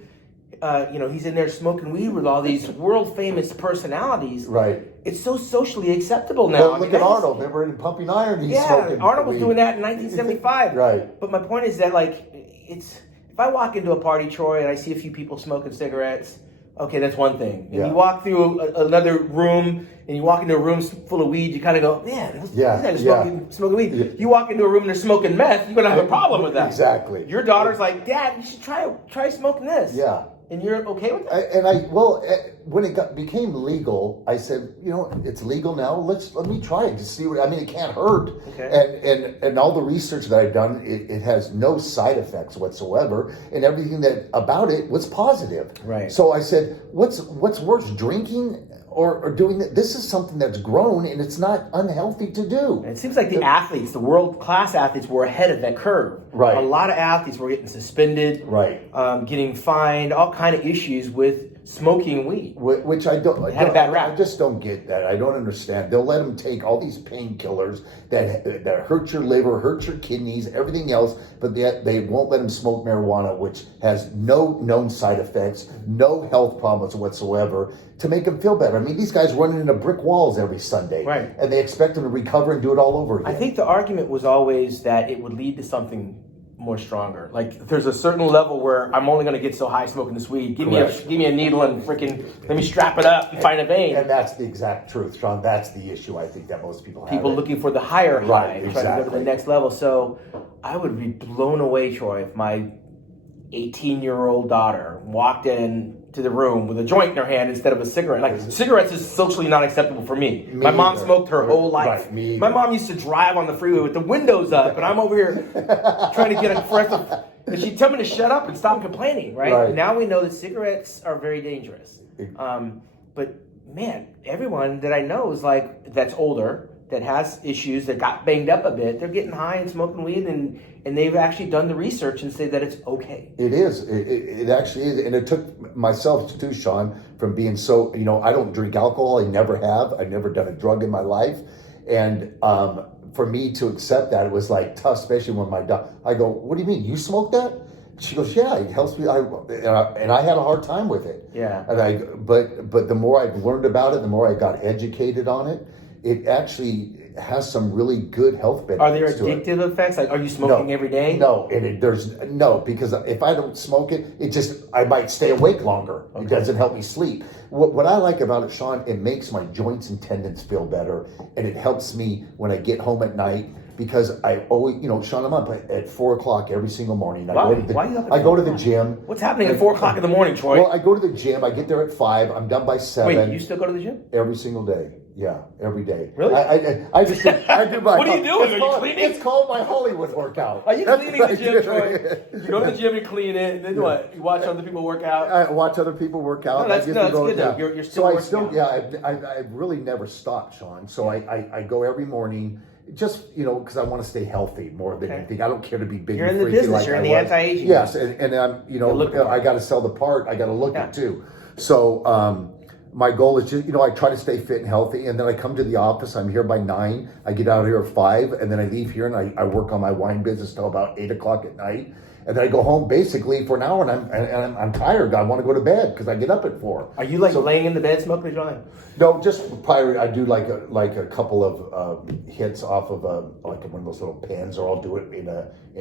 He's in there smoking weed with all these world famous personalities. Right. It's so socially acceptable now. Well, look at Arnold. Remember in Pumping Iron, he's smoking Arnold was weed. doing that in 1975. Right. But my point is that if I walk into a party, Troy, and I see a few people smoking cigarettes, okay, that's one thing. And you walk through another room, and you walk into a room full of weed, you kind of go, man, these guys are smoking weed. Yeah. You walk into a room and they're smoking meth, you're going to have a problem with that. Exactly. Your daughter's like, Dad, you should try smoking this. Yeah. And you're okay with that? When it became legal, I said, it's legal now. Let me try it to see it can't hurt. Okay. And all the research that I've done, it has no side effects whatsoever, and everything about it was positive. Right. So I said, what's worse, drinking or doing that? This is something that's grown, and it's not unhealthy to do. It seems like the world-class athletes were ahead of that curve. Right. A lot of athletes were getting suspended. Right. Getting fined, all kind of issues with smoking weed. Which I don't. Had a bad rap. I just don't get that. I don't understand. They'll let them take all these painkillers that hurt your liver, hurt your kidneys, everything else, but yet they won't let them smoke marijuana, which has no known side effects, no health problems whatsoever, to make them feel better. I mean, these guys running into brick walls every Sunday, right? And they expect them to recover and do it all over again. I think the argument was always that it would lead to something more stronger? Like, there's a certain level where I'm only going to get so high smoking this weed. Give me a needle and freaking let me strap it up and find a vein. And that's the exact truth, Sean. That's the issue I think that most people have. People looking for the higher high, exactly. trying to go to the next level. So I would be blown away, Troy, if my 18-year-old daughter walked in to the room with a joint in her hand instead of a cigarette. Like, cigarettes is socially not acceptable for me. My mom smoked her whole life. Right, my mom used to drive on the freeway with the windows up, and I'm over here trying to get a breath of... And she'd tell me to shut up and stop complaining, right? Now we know that cigarettes are very dangerous. But, man, everyone that I know is like, that's older, that has issues, that got banged up a bit, they're getting high and smoking weed, and they've actually done the research and say that it's okay. It is. It actually is. And it took myself too, Sean, from being so, I don't drink alcohol. I never have. I've never done a drug in my life. And for me to accept that, it was like tough, especially when I go, what do you mean? You smoke that? She goes, yeah, it helps me. And I had a hard time with it. Yeah. And but the more I've learned about it, the more I got educated on it, it actually has some really good health benefits. Are there addictive effects? Like, are you smoking every day? No, because if I don't smoke it, I might stay awake longer. Okay. It doesn't help me sleep. What I like about it, Sean, it makes my joints and tendons feel better, and it helps me when I get home at night. Because I always, Sean, I'm up at 4 o'clock every single morning. Why are you up at I go to the gym. What's happening at 4 o'clock in the morning, Troy? Well, I go to the gym. I get there at 5. I'm done by 7. Wait, you still go to the gym? Every single day. Yeah, every day. Really? I just I do my. What are you doing? Are you cleaning? It's called my Hollywood workout. Are you cleaning the gym, Troy? You go to the gym and clean it, and then what? You watch other people work out? I watch other people work out. No, that's good though. You're still working out. I've really never stopped, Sean. So I go every morning. Just, because I want to stay healthy more than anything. I don't care to be big. You're in the business. Like you're in the anti-aging. Yes, and I'm, I got to sell the part. I got to look it too. So my goal is just, I try to stay fit and healthy. And then I come to the office. I'm here by 9. I get out of here at 5. And then I leave here and I work on my wine business till about 8 o'clock at night. And then I go home basically for an hour, and I'm tired. I want to go to bed because I get up at 4. Are you laying in the bed smoking a joint? No, just probably I do like a couple of hits off of one of those little pens, or I'll do it in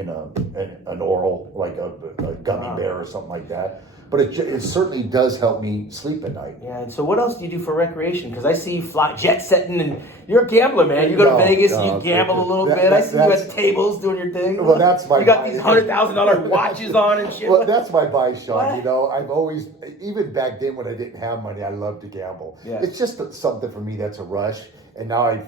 an oral, like a gummy bear or something like that. But it certainly does help me sleep at night. Yeah. And so what else do you do for recreation? Because I see you fly jet setting, and you're a gambler, man. You go to Vegas, and you gamble a little bit. I see you at the tables doing your thing. Well, that's my. You got these $100,000 watches on and shit. Well, that's my vice, Sean. I've always, even back then when I didn't have money, I loved to gamble. Yeah. It's just something for me that's a rush, and now I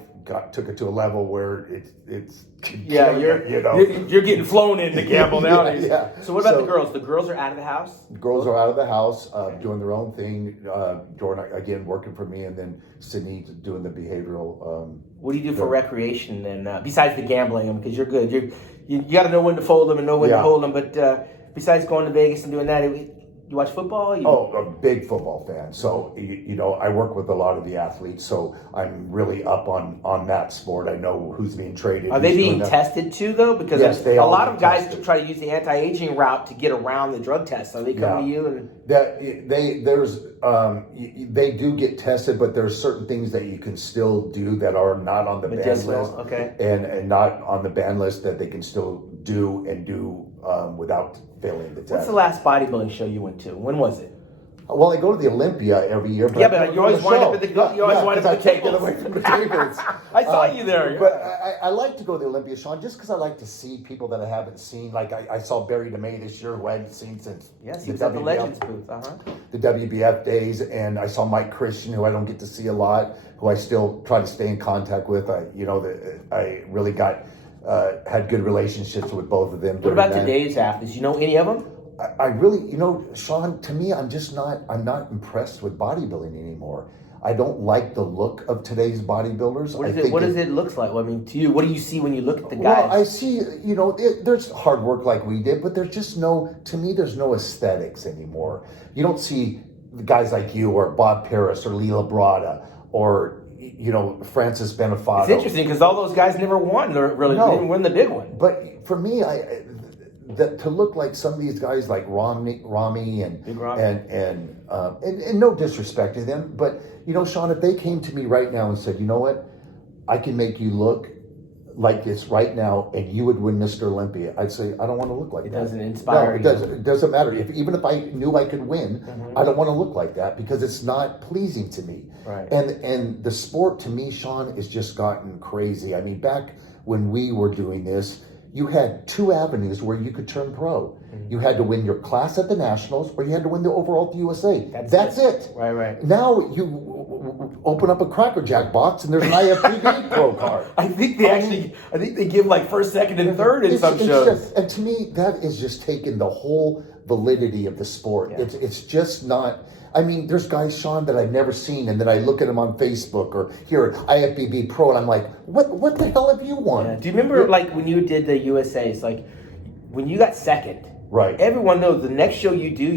took it to a level where it's. Yeah, you're getting flown in to gamble nowadays. Yeah. So what about the girls? The girls are out of the house? The girls are out of the house, doing their own thing. Jordan, again, working for me, and then Sydney doing the behavioral. What do you do for recreation then, besides the gambling? Because you're good. You got to know when to fold them and know when to hold them. But besides going to Vegas and doing that, you watch football? A big football fan. So, I work with a lot of the athletes, so I'm really up on that sport. I know who's being traded. Are they being tested too, though? Because yes, a lot of guys try to use the anti-aging route to get around the drug test. Are they coming to you? And they do get tested, but there's certain things that you can still do that are not on the ban list. Okay. And not on the ban list that they can still do without failing the test. What's the last bodybuilding show you went to? When was it? Well, I go to the Olympia every year. But but you always wind up at the tables. Away from the tables. I saw you there. But I like to go to the Olympia, Sean, just because I like to see people that I haven't seen. Like I saw Barry DeMay this year, who I hadn't seen since he was at the Legends booth. The WBF days, and I saw Mike Christian, who I don't get to see a lot, who I still try to stay in contact with. I really got had good relationships with both of them. What about today's athletes? You know any of them? I really, Sean, to me, I'm not impressed with bodybuilding anymore. I don't like the look of today's bodybuilders. What does it look like? Well, I mean, to you, what do you see when you look at the guys? Well, I see, there's hard work like we did, but there's no aesthetics anymore. You don't see guys like you or Bob Paris or Lee Labrada or Francis Benefato. It's interesting because all those guys never won. They didn't win the big one. But for me, to look like some of these guys like Ronnie and no disrespect to them, but Sean, if they came to me right now and said, you know what, I can make you look like it's right now, and you would win Mr. Olympia, I'd say I don't want to look like that. It doesn't inspire No, it you. doesn't. It doesn't matter. Even if I knew I could win, I don't want to look like that because it's not pleasing to me. Right. And the sport to me, Sean, has just gotten crazy. I mean, back when we were doing this, you had 2 avenues where you could turn pro. You had to win your class at the Nationals, or you had to win the overall at the USA. That's it. Right. Now you open up a Cracker Jack box and there's an IFBB pro card. I think they give like first, second, and third in some shows. And to me, that is just taking the whole validity of the sport. Yeah. It's just not. I mean, there's guys, Sean, that I've never seen, and then I look at them on Facebook or here at IFBB Pro, and I'm like, what the hell have you won? Yeah. Do you remember like when you did the USAs, like when you got second? Right. Everyone knows the next show you do,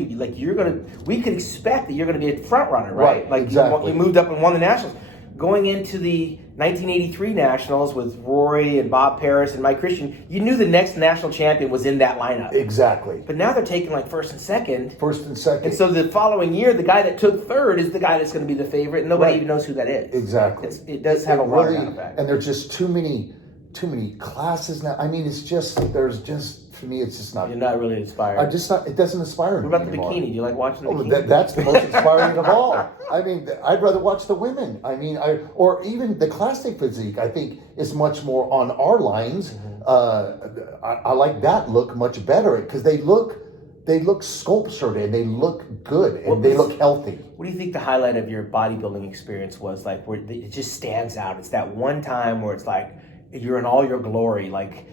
we could expect that you're gonna be a front runner, right? Right, Like exactly. you moved up and won the Nationals. Going into the 1983 Nationals with Rory and Bob Paris and Mike Christian, you knew the next national champion was in that lineup. Exactly. But now they're taking like first and second. First and second. And so the following year, the guy that took third is the guy that's going to be the favorite, and nobody even knows who that is. Exactly. It does have a waterdown effect. And there's just too many classes now. I mean, for me, it's just not. You're not really inspired. It doesn't inspire me What about the anymore. bikini? Do you like watching the bikini? That's the most inspiring of all. I mean, I'd rather watch the women. I mean, or even the classic physique. I think is much more on our lines. I like that look much better because they look sculptured and they look good and they look healthy. What do you think the highlight of your bodybuilding experience was? Like where it just stands out. It's that one time where it's like you're in all your glory. Like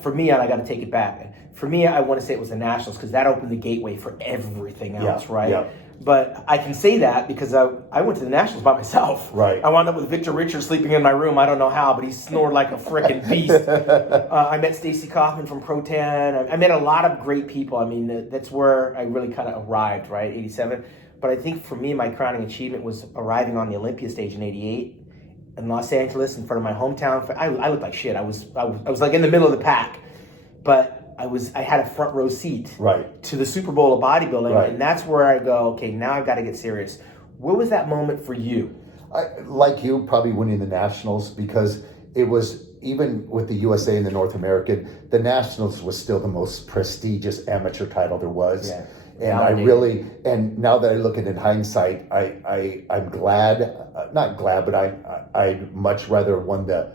for me, and I got to take it back. For me, I want to say it was the Nationals because that opened the gateway for everything else, right? Yeah. But I can say that because I went to the Nationals by myself. Right. I wound up with Victor Richards sleeping in my room. I don't know how, but he snored like a freaking beast. I met Stacy Kaufman from Pro 10. I met a lot of great people. I mean, that's where I really kind of arrived, right? 87. But I think for me, my crowning achievement was arriving on the Olympia stage in 88 in Los Angeles in front of my hometown. I looked like shit. I was like in the middle of the pack, but I had a front row seat to the Super Bowl of bodybuilding, and that's where I go, okay, now I've got to get serious. What was that moment for you? Like you, probably winning the Nationals because it was, even with the USA and the North American, the Nationals was still the most prestigious amateur title there was. Yeah. And and now that I look at it in hindsight, I'm glad, not glad, but I'd much rather won the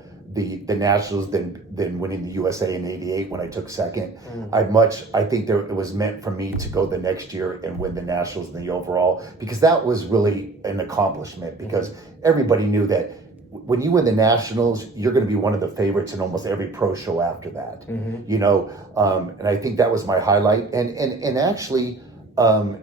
Nationals than winning the USA in 88 when I took second. I think it was meant for me to go the next year and win the Nationals in the overall because that was really an accomplishment because everybody knew that when you win the Nationals, you're going to be one of the favorites in almost every pro show after that. You know, and I think that was my highlight. And actually,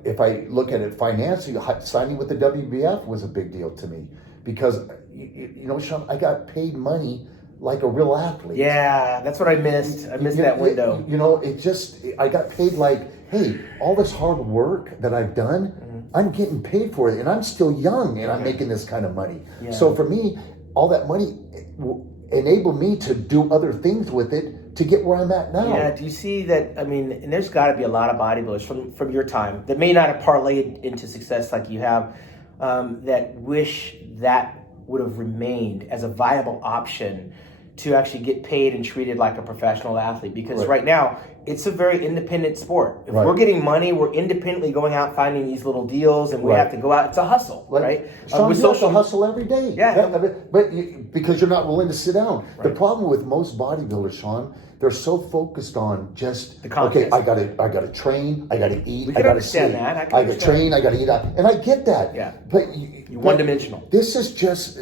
if I look at it financially, signing with the WBF was a big deal to me because, you know, Sean, I got paid money like a real athlete. Yeah, that's what I missed. I missed that window. You know, I got paid like, hey, all this hard work that I've done, I'm getting paid for it, and I'm still young, and I'm making this kind of money. Yeah. So for me, all that money enabled me to do other things with it to get where I'm at now. Yeah, do you see that? I mean, and there's got to be a lot of bodybuilders from your time that may not have parlayed into success like you have, that wish that would have remained as a viable option to actually get paid and treated like a professional athlete. Because right now, it's a very independent sport. If we're getting money, we're independently going out finding these little deals, and we have to go out. It's a hustle, right? Sean, you have to hustle every day. Yeah. Because you're not willing to sit down. Right. The problem with most bodybuilders, Sean, they're so focused on just, the contest. Okay, I gotta train, I gotta eat, I gotta sleep. I gotta train, I gotta eat. And I get that. Yeah. But you're one-dimensional. This is just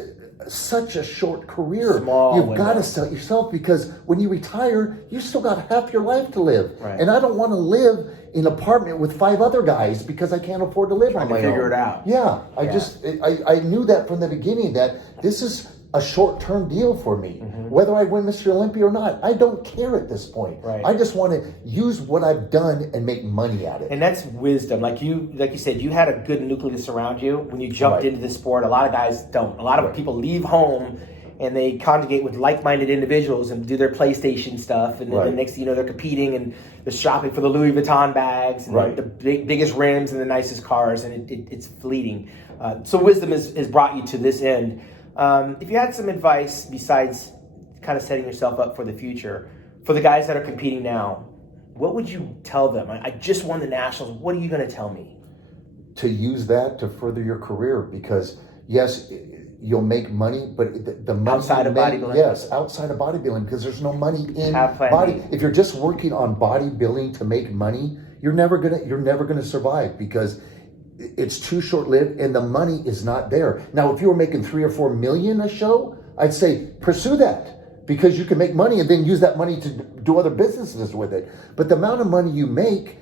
such a short career. You've got to sell yourself because when you retire, you still got half your life to live. Right. And I don't want to live in an apartment with 5 other guys because I can't afford to live on my own. Figure it out. Yeah, I knew that from the beginning that this is a short-term deal for me. Whether I win Mr. Olympia or not, I don't care at this point. Right. I just want to use what I've done and make money at it. And that's wisdom. Like you said, you had a good nucleus around you when you jumped into this sport. A lot of guys don't. A lot of people leave home and they conjugate with like-minded individuals and do their PlayStation stuff. And then the next thing you know, they're competing and they're shopping for the Louis Vuitton bags and the biggest rims and the nicest cars, and it's fleeting. So wisdom has brought you to this end. If you had some advice besides kind of setting yourself up for the future. For the guys that are competing now, what would you tell them? I just won the nationals. What are you going to tell me? To use that to further your career, because yes, you'll make money, but the money outside of bodybuilding. Yes, outside of bodybuilding, because there's no money in Have plan body. B. If you're just working on bodybuilding to make money, you're never gonna survive, because it's too short-lived and the money is not there. Now, if you were making 3 or 4 million a show, I'd say pursue that, because you can make money and then use that money to do other businesses with it. But the amount of money you make,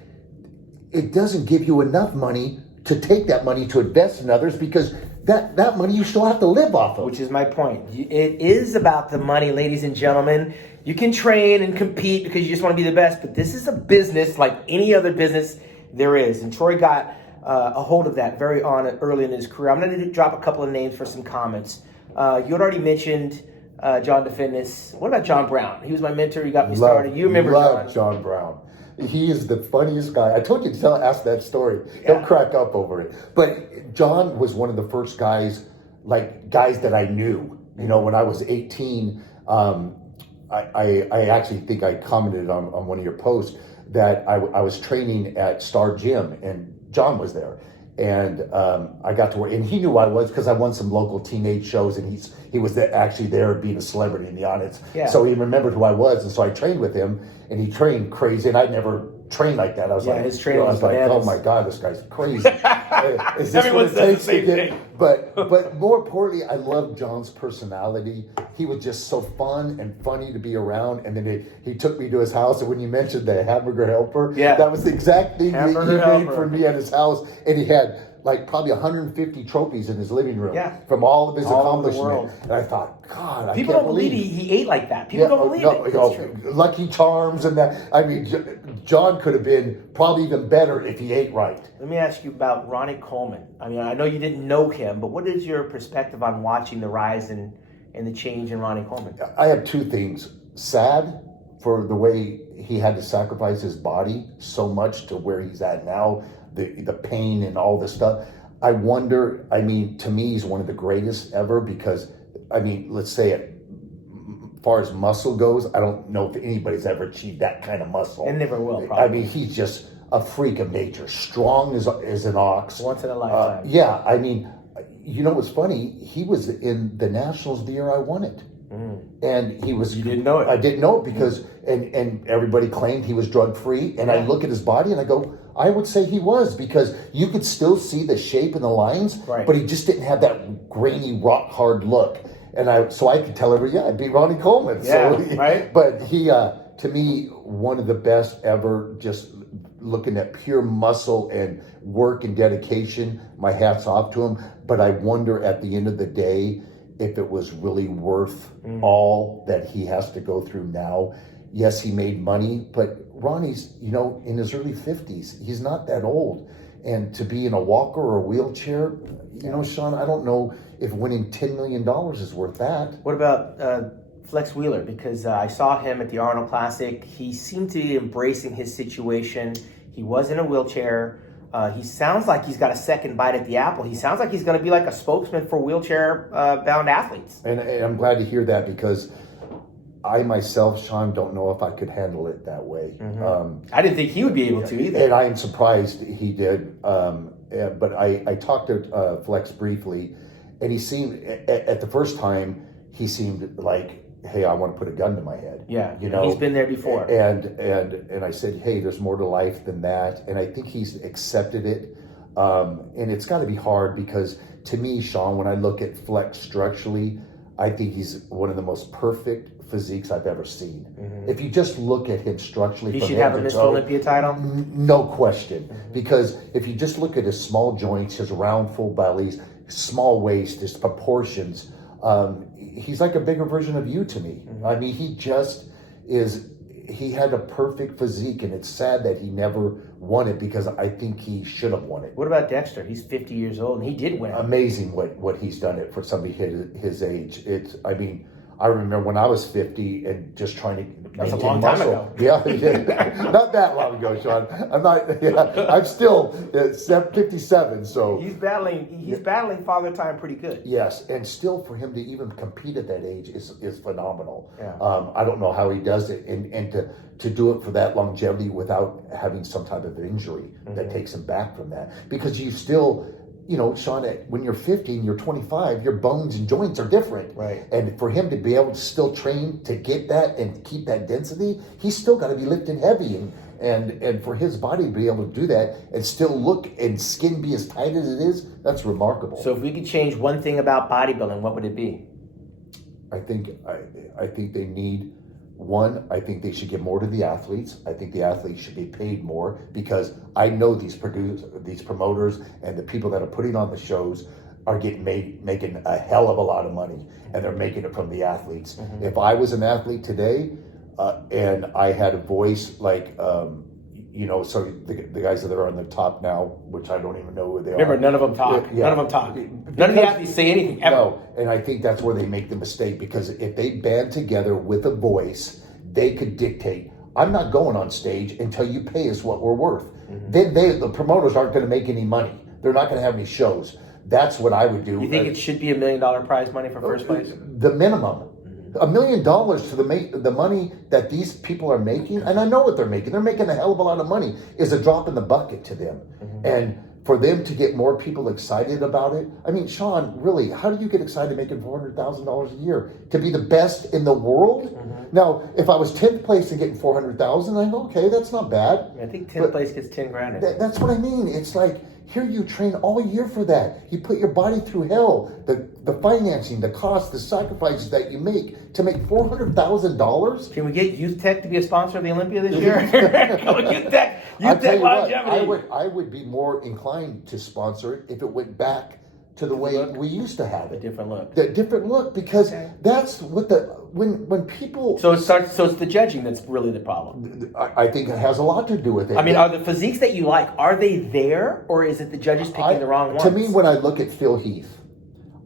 it doesn't give you enough money to take that money to invest in others, because that money you still have to live off of. Which is my point. It is about the money, ladies and gentlemen. You can train and compete because you just want to be the best, but this is a business like any other business there is. And Troy got a hold of that very early in his career. I'm going to drop a couple of names for some comments. You had already mentioned John DeFitness. What about John Brown? He was my mentor. He got me started. You remember John Brown. He is the funniest guy. I told you to ask that story. Yeah. He'll crack up over it. But John was one of the first guys that I knew. You know, when I was 18, I actually think I commented on one of your posts that I was training at Star Gym, and John was there. And I got to work, and he knew who I was because I won some local teenage shows, and he was actually there being a celebrity in the audience. Yeah. So he remembered who I was, and so I trained with him, and he trained crazy, and I'd never trained like that. I was his training I was was like, bananas. oh my God, this guy's crazy. Is this Everyone what it says takes the same to get? thing. But more importantly, I loved John's personality. He was just so fun and funny to be around. And then he took me to his house, and when you mentioned the hamburger helper, that was the exact thing that he made for me at his house, and he had like probably 150 trophies in his living room from all of his accomplishments. And I thought, God, people don't believe he ate like that. People don't believe it. That's true. Lucky Charms and that. I mean, John could have been probably even better if he ate right. Let me ask you about Ronnie Coleman. I mean, I know you didn't know him, but what is your perspective on watching the rise and the change in Ronnie Coleman? I have two things. Sad for the way he had to sacrifice his body so much to where he's at now. The pain and all this stuff. I wonder, I mean, to me, he's one of the greatest ever, because, I mean, let's say it, as far as muscle goes, I don't know if anybody's ever achieved that kind of muscle. And never will, probably. I mean, he's just a freak of nature, strong as an ox. Once in a lifetime. Yeah, I mean, you know what's funny? He was in the Nationals the year I won it. And he was... You didn't know it. I didn't know it because, and everybody claimed he was drug-free, and I look at his body and I go, I would say he was, because you could still see the shape and the lines, but he just didn't have that grainy, rock-hard look. And so I could tell everybody, I beat Ronnie Coleman. But he, to me, one of the best ever, just looking at pure muscle and work and dedication. My hat's off to him. But I wonder at the end of the day if it was really worth all that he has to go through now. Yes, he made money, but Ronnie's, in his early 50s. He's not that old. And to be in a walker or a wheelchair, Sean, I don't know if winning $10 million is worth that. What about Flex Wheeler? Because I saw him at the Arnold Classic. He seemed to be embracing his situation. He was in a wheelchair. He sounds like he's got a second bite at the apple. He sounds like he's going to be like a spokesman for wheelchair-bound athletes. And I'm glad to hear that, because I myself, Sean, don't know if I could handle it that way. I didn't think he would be able to either. And I am surprised he did. But I talked to Flex briefly, and he seemed, at the first time, he seemed like, hey, I want to put a gun to my head. Yeah, he's been there before. And I said, hey, there's more to life than that. And I think he's accepted it. And it's got to be hard, because to me, Sean, when I look at Flex structurally, I think he's one of the most perfect physiques I've ever seen. If you just look at him structurally, he should have a Mr. Olympia title. No question, because if you just look at his small joints, his round, full bellies, small waist, his proportions, he's like a bigger version of you to me. I mean, he just is. He had a perfect physique, and it's sad that he never won it, because I think he should have won it. What about Dexter? He's 50 years old, and he did win it. Amazing what he's done it for somebody his age. I mean, I remember when I was 50 and just trying to That's a maintain long time muscle. ago. Yeah, not that long ago, Sean. I'm not. Yeah, I'm still 57. So He's battling father time pretty good. yes, and still for him to even compete at that age is phenomenal. Yeah. I don't know how he does it, and to do it for that longevity without having some type of injury that takes him back from that, because you still. You know, Sean, when you're 50 and you're 25, your bones and joints are different. Right. And for him to be able to still train to get that and keep that density, he's still got to be lifting heavy. And for his body to be able to do that and still look and skin be as tight as it is, that's remarkable. So if we could change one thing about bodybuilding, what would it be? I think they need. One, I think they should give more to the athletes. I think the athletes should be paid more, because I know these promoters and the people that are putting on the shows are making a hell of a lot of money, and they're making it from the athletes. If I was an athlete today and I had a voice like, so the guys that are on the top now, which I don't even know who they are. Remember, none of them talk. Yeah. None of them talk. None of the athletes say anything ever. No, and I think that's where they make the mistake, because if they band together with a voice, they could dictate, I'm not going on stage until you pay us what we're worth. Then the promoters aren't going to make any money. They're not going to have any shows. That's what I would do. You think it should be $1 million prize money for first place? The minimum. $1 million to the money that these people are making, and I know what they're making. They're making a hell of a lot of money. Is a drop in the bucket to them, and for them to get more people excited about it. I mean, Sean, really, how do you get excited making $400,000 a year to be the best in the world? Now, if I was 10th place and getting $400,000, I go, okay, that's not bad. I think 10th place gets 10 grand. That's what I mean. It's like, here you train all year for that. You put your body through hell. The financing, the cost, the sacrifices that you make to make $400,000. Can we get Youth Tech to be a sponsor of the Olympia this year? Youth Tech longevity. I would be more inclined to sponsor it if it went back to the way we used to have it. A different look. The different look, because that's what when people. So it's the judging that's really the problem. I think it has a lot to do with it. I mean, are the physiques that you like, are they there, or is it the judges picking the wrong ones? To me, when I look at Phil Heath,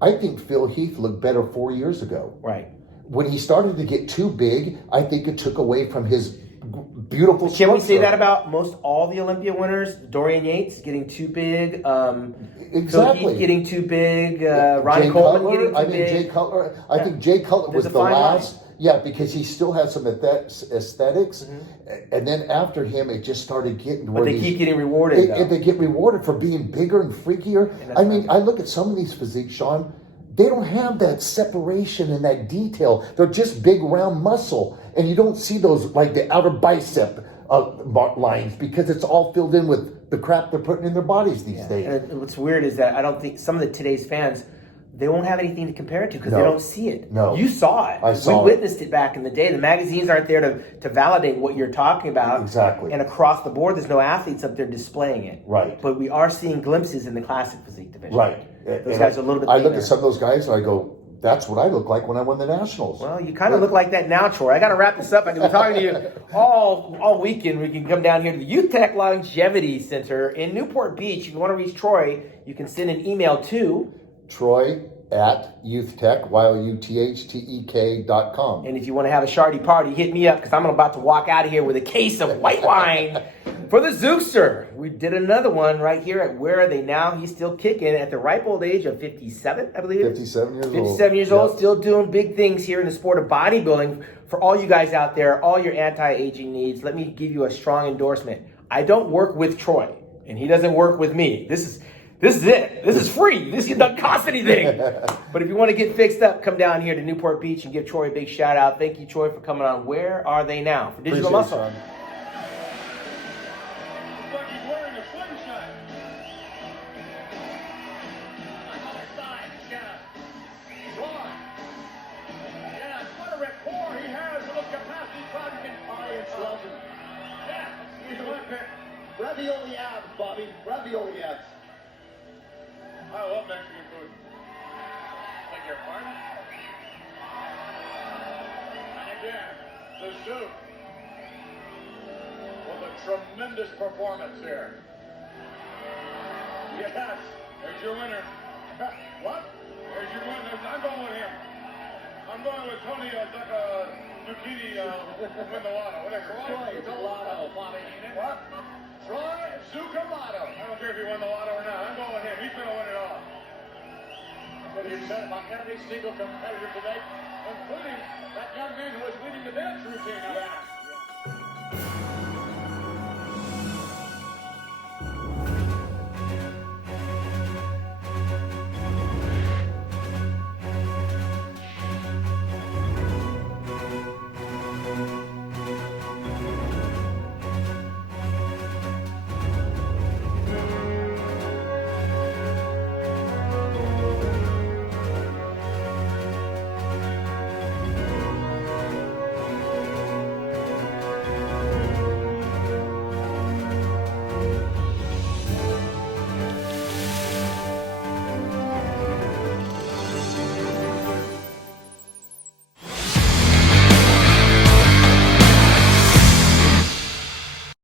I think Phil Heath looked better 4 years ago. Right. When he started to get too big, I think it took away from his beautiful structure. Can we say that about most all the Olympia winners? Dorian Yates getting too big. Exactly. Phil Heath getting too big. Ronnie Coleman getting too big. Jay Cutler. I think Jay Cutler was the last. Line. Yeah, because he still has some aesthetics, and then after him, it just started getting. But they keep getting rewarded. They get rewarded for being bigger and freakier. I mean, I look at some of these physiques, Sean. They don't have that separation and that detail. They're just big, round muscle, and you don't see those like the outer bicep lines, because it's all filled in with the crap they're putting in their bodies these days. And what's weird is that I don't think some of today's fans, they won't have anything to compare it to because they don't see it. No. You saw it. I saw it. We witnessed it back in the day. The magazines aren't there to validate what you're talking about. Exactly. And across the board, there's no athletes up there displaying it. Right. But we are seeing glimpses in the classic physique division. Right. Those guys are a little bit I look thinner. at some of those guys and I go, that's what I look like when I won the Nationals. Well, you kind of look like that now, Troy. I got to wrap this up. I've been talking to you all weekend. We can come down here to the Youth Tech Longevity Center in Newport Beach. If you want to reach Troy, you can send an email to Troy@youthtech, YOUTHTEK.com. And if you want to have a shardy party, hit me up, because I'm about to walk out of here with a case of white wine for the Zookster. We did another one right here at Where Are They Now? He's still kicking at the ripe old age of 57, I believe. 57 years old. 57 years old, still doing big things here in the sport of bodybuilding. For all you guys out there, all your anti-aging needs, let me give you a strong endorsement. I don't work with Troy, and he doesn't work with me. This is it. This is free. This doesn't cost anything. But if you want to get fixed up, come down here to Newport Beach and give Troy a big shout out. Thank you, Troy, for coming on Where Are They Now? For Digital Muscle. Looks like he's wearing a slingshot. Other side, Ron. Yeah, what a rapport he has with the capacity talking. Audience loves him. Yeah, he's a winner. Ravioli abs, Bobby. Ravioli abs. I love Mexican food. Like your pardon? And again, the Zook with a tremendous performance here. Yes, there's your winner. What? There's your winner. I'm going with him. I'm going with Tony Zucchini, win the lotto, whatever. Troy Zuccolotto, Bobby. What? Troy Zuccolotto. I don't care if he won the lotto or not. I'm going with him. He's going to win it all. What you said about every single competitor today, including that young